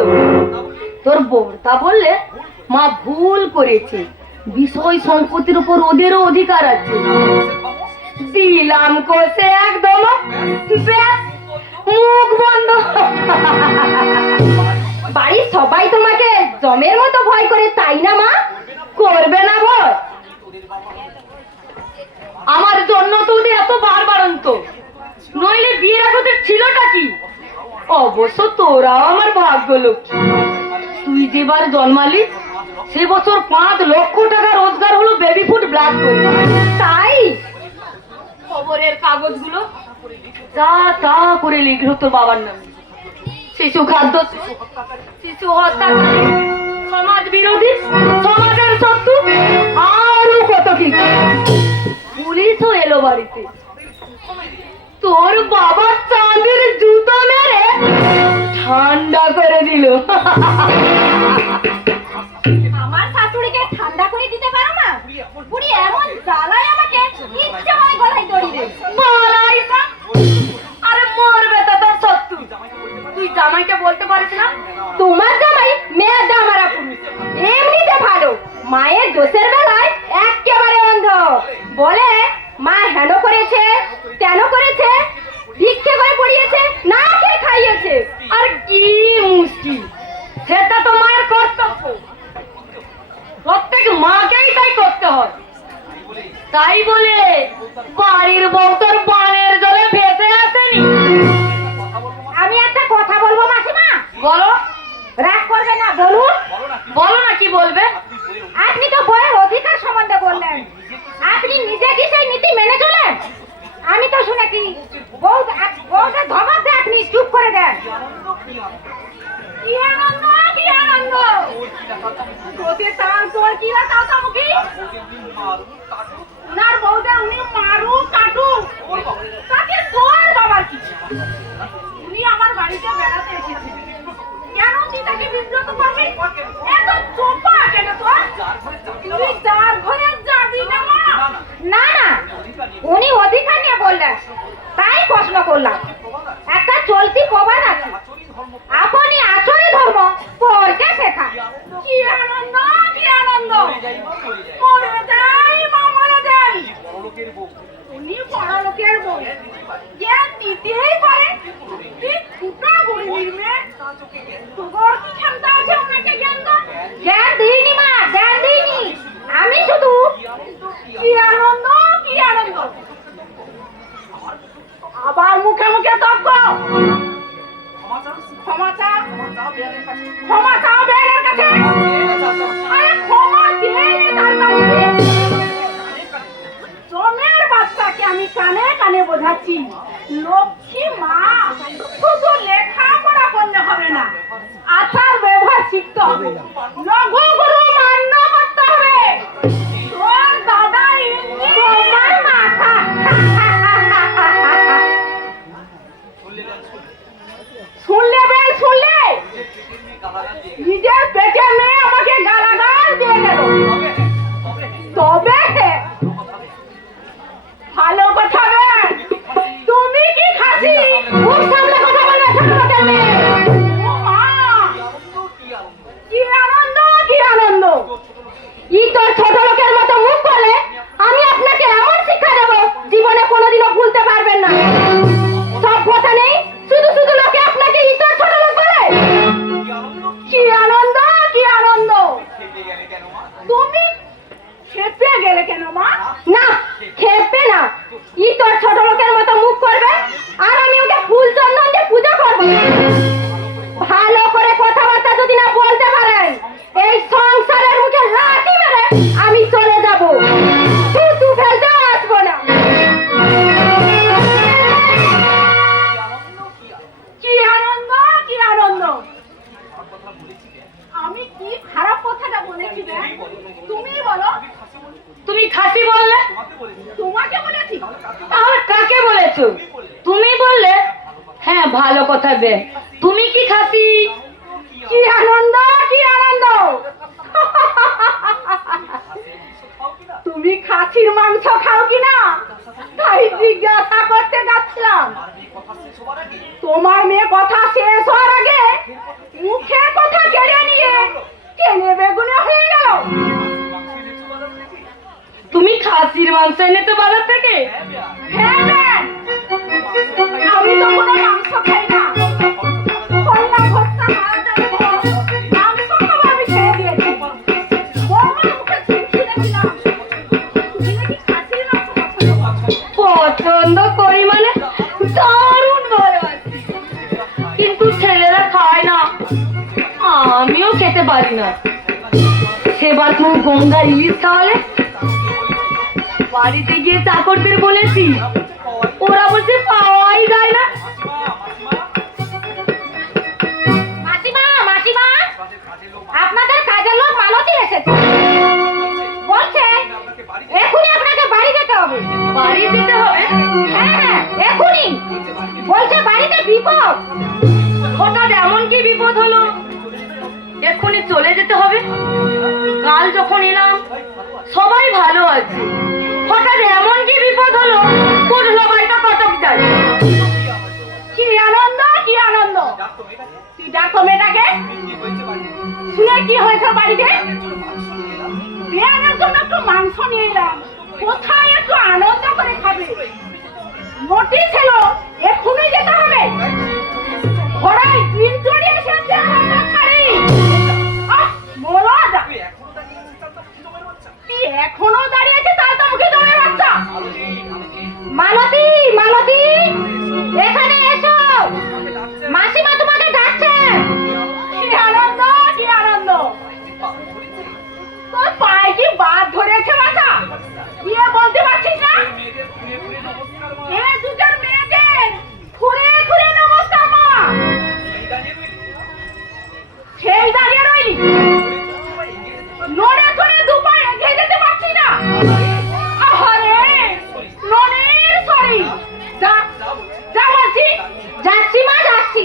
তোর বর্তা বললে মা ভুল করেছে, বিষয় সম্পত্তির উপর ওদেরও অধিকার আছে। দিলাম কোষে একদম, ব্যাস, মুখ বন্ধ। বাড়ির সবাই তোমাকে জমের মতো ভয় করে, তাই না মা? করবে না ভয়? আমার জন্য তো ওদের এত বারবারন্ত, নইলে বিয়ের আগে ওদের ছিলটা কি? অবশ্য তোরাও আমার ভাগ্য লক্ষ্মী। তুই যেবার জন্মালি সে বছর 5 লক্ষ টাকা রোজগার হলো বেবি ফুড ব্লাড করে। তাই খবরের কাগজগুলো যা তা করে লিখলো তোর বাবার নামে। শিশু খাদ্য, শিশু হত্যাকারী, সমাজ বিরোধী, সমাজের শত্রু, আরো কত কি। পুলিশও এলো বাড়িতে। তোর বাবা চাঁদের জুতো মেরে ঠান্ডা করে দিল। আমার শাশুড়িকে ঠান্ডা করে দিতে পারো না? বুড়ি এমন জ্বালায় আমাকে, ইচ্ছে হয় গলায় দড়ি দেয়। মারাই না। আরে মরবে তো তোর শত্রু। তুই জামাইকে বলতে পারিস না? তোমার জামাই মেয়ের দামারা পুরুষ, এমনিতে ভালো, মায়ের দোষের বেলায় একেবারে অন্ধ। বলে মা হেন করেছে, তেন করেছে, ভিক্ষে করে পড়িয়েছে, না খেয়ে খাইয়েছে। আর কি মুশকিল, সেটা তো মায়ের কর্তব্য। প্রত্যেক মাকেই তাই করতে হয়। তাই বলে বাড়ির বউ তোর বানের জলে ভেসে আসেনি। আমি একটা কথা বলবো মাসিমা? বলো। রাগ করবে না, বলুন। বলো না, কি বলবে? আপনি তো বইয়ের অধিকার সম্বন্ধে বললেন, আপনি নিজে কি সেই নীতি মেনে চলেন? আমি তো শুনেছি বউদের ধমক দিয়ে আপনি চুপ করে দেন। কি আনন্দ, কি আনন্দ! তোকে তার তোর কি না তাও তামুকি? উনার বউদের উনি মারুক কাটুক, তাকে তোর বাবার কি? উনি আমার বাড়িতে বেড়াতে এসেছেন, কেন তুই তাকে বিব্রত করবি? এত চোপা কেন তোর? তুই যার ঘরে যাবি না মা? না না, উনি অধিকার নিয়ে বললেন, তাই প্রশ্ন করলাম। একটা চলতি প্রবাদ আছে, আপনি আচরণ ধর্ম পরকে শেখা। কি আনন্দ, কি আনন্দ! মরে যাই মা, মরে যাই। উনি বড় লোকের বউ, জ্ঞান দিতেই পারে। তুই ফুটা গরিবের মেয়ে, তোর কি ক্ষমতা আছে ওনাকে জ্ঞান দাও? জ্ঞান দিইনি মা, জ্ঞান দিইনি। আমি শুধু কি আনন্দ, কি আনন্দ! আবার মুখে মুখে তর্ক। ক্ষমা চাও, ক্ষমা চাও বেড়ের কাছে। আরে ক্ষমা দিয়ে জমের বাচ্চাকে আমি কানে কানে বোঝাচ্ছি, লক্ষ্মী মা, শুধু লেখাপড়া করলে হবে না, আচার ব্যবহার শিখতে হবে, লঘু গুরু মান্য করতে হবে। তোর দাদা তোমার মাথা। শুনলে বেন, শুনলে? নিজের পেটে মেয়ে আমাকে গালাগাল দিয়ে গেল। তবে আমি চলে যাব, থুতু ফেলতেও আসবো না। কি আনন্দ, কি আনন্দ! আমি কি খারাপ কথাটা বলেছি রে? তুমি বলো। তুমি খাসি বললে, তোমাকে বলেছি? তাহলে কাকে বলেছো? তুমি বললে। হ্যাঁ, ভালো কথা বে, তুমি কি খাসি? কি আনন্দ, কি আনন্দ! তুমি খাসির মাংস খাও কিনা তাই জিজ্ঞাসা করতে যাচ্ছিলাম। তোমার মেয়ে কথা শেষ হওয়ার আগে মুখের কথা কেড়ে নিয়ে তেলে বেগুনে হয়ে গেল। তুমি খাসির মাংস এনেছো বাজার থেকে? হ্যাঁ ম্যাম, আমি তো কোনো মাংস খাই না। কল্যাণ ভর্তা মাছ আর ভাত, মাংস খাওয়া আমি ছেড়ে দিয়েছি। বৌমার মুখে চুমকি দেখলাম। তুমি নাকি খাসির মাংস পছন্দ করো? পছন্দ করি মানে দারুণ ভালোবাসি, কিন্তু ছেলেরা খায় না, আমিও খেতে পারি না। সেবার তুমি গঙ্গার ইলিশ খাওয়ালে, বাড়িতে গিয়ে চাকরদের বলেছি, ওরা বলছে পাওয়াই যায় না। মাসিমা, মাসিমা, আপনাদের কাজের লোক মালতী এসেছে। বলছে এখনই আপনাকে বাড়ি যেতে হবে। বাড়ি যেতে হবে? হ্যাঁ হ্যাঁ, এখনই। বলছে বাড়িতে বিপদ। হঠাৎ এমন কি বিপদ হলো এক্ষুনি চলে যেতে হবে? কাল যখন এলাম সবাই ভালো আছে, হঠাৎ এমন কি বিপদ হলো পুরো বাড়িটা কটক যায়। কি আনন্দ, কি আনন্দ! তুই ডাকো মেয়েটাকে। শুনে কি হয়েছে বাড়িতে? বিয়ানের জন্য একটু মাংস নিয়ে এলাম, কোথায় একটু আনন্দ করে খাবে। মোটি ছিল এখনই যেতে হবে। ঘোড়ায় দিন চড়িয়ে এসেছে আমার ছাড়ি। মোলা যা, তুই এখনো দাঁড়িয়েছে তার তো মুখে জমে বাচ্চা। মালতী, মালতী, এখানে এসো, মাসিমা তোমাকে ডাকছে। কি আনন্দ, কি আনন্দ! তোর পায়ে কি বাদ ধরেছে বাচ্চা? গিয়ে বলতে পারছিস না? এই দুজন মেয়েদের ঘুরে ঘুরে নমস্কার মা। সেই দাঁড়িয়ে রইলি, নড়ে চড়ে দুপায়ে এগিয়ে যেতে পারছি না। আহারে ননের সরি। যা, যা বলছি। যাচ্ছি মা, যাচ্ছি।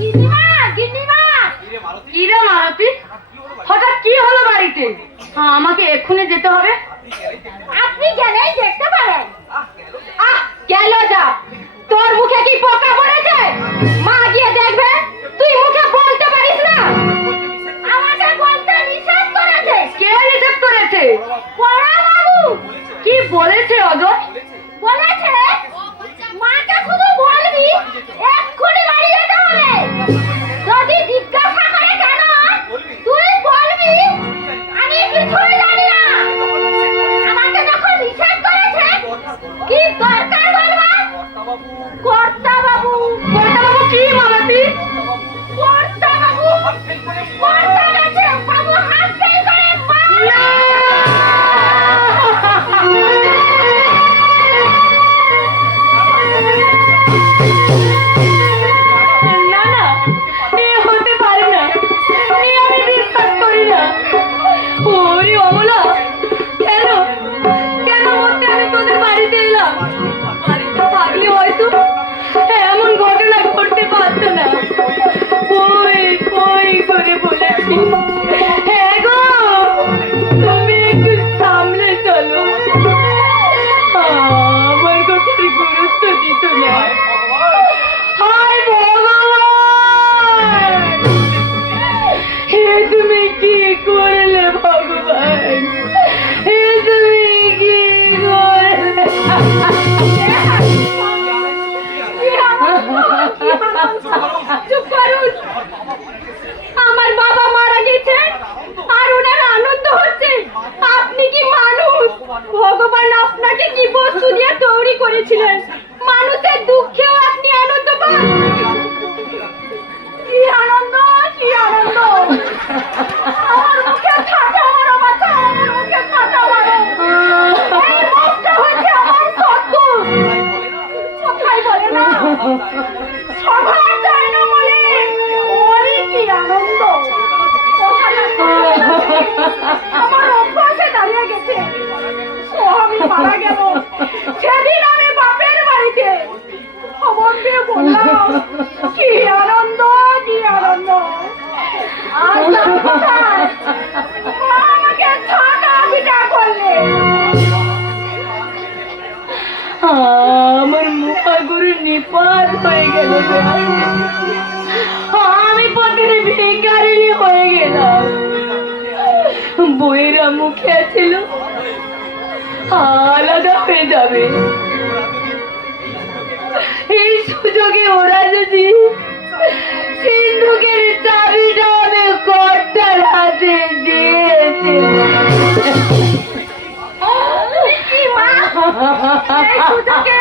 গিন্নিমা, গিন্নিমা। কি রে মালতী, হঠাৎ কি হলো বাড়িতে? আমাকে এক্ষুনি যেতে হবে। আপনি গেলেই দেখতে পারেন। আহ, গেল যা, তোর মুখে কি পোকা পড়েছে? মা গিয়ে দেখবে, তুই মুখে বলতে পারিস না। আমাকে বলতে নিষেধ করেছে। কে নিষেধ করেছে? পড়া বাবু কি বলেছে অজয়? বলেছে মাকে শুধু বলবি এক্ষুনি বাড়ি যেতে হবে। যদি জিজ্ঞাসা করে কেন, তুই বলবি আমি কিছুই জানি না। আমাকে যখন নিষেধ করেছে, কি দরকার বলবা? কর্তা বাবু। কর্তা বাবু কি মালতী? কর্তা বাবু, কর্তা গেছে বাবু হাত ফেল করে না! না না, এ হতে পারে না, এ আমি বিশ্বাস করি না। ওরে অমলা, কেন কেন হতে আমি তোদের বাড়িতে এলাম? বাড়িতে থাকলে হয়তো এমন ঘটনা ঘটতে পারতো না। ওই ওই করে বলেছি, হ্যাঁ গো, তুমি একটু সামলে চলো। আমার কথার গুরুত্ব দিত না। হায় ভগবান, হে তুমি কি করলে ভগবান, হে তুমি কি করলে? চুপ করুন। আমার বাবা মারা গেছে আর ওনার আনন্দ হচ্ছে। আপনি কি মানুষ? ভগবান আপনাকে কি বস্তু দিয়ে তৈরি করেছিলেন? মানুষ আমি পথের ভিখারিণী হয়ে গেলাম। বইয়েরা মুখে ছিল আলাদা হয়ে যাবে, এই সুযোগে ওরা যদি সিন্ধুকের চাবিটা আমি কর্তার হাতে দিয়েছে। কি মা, এই সুযোগে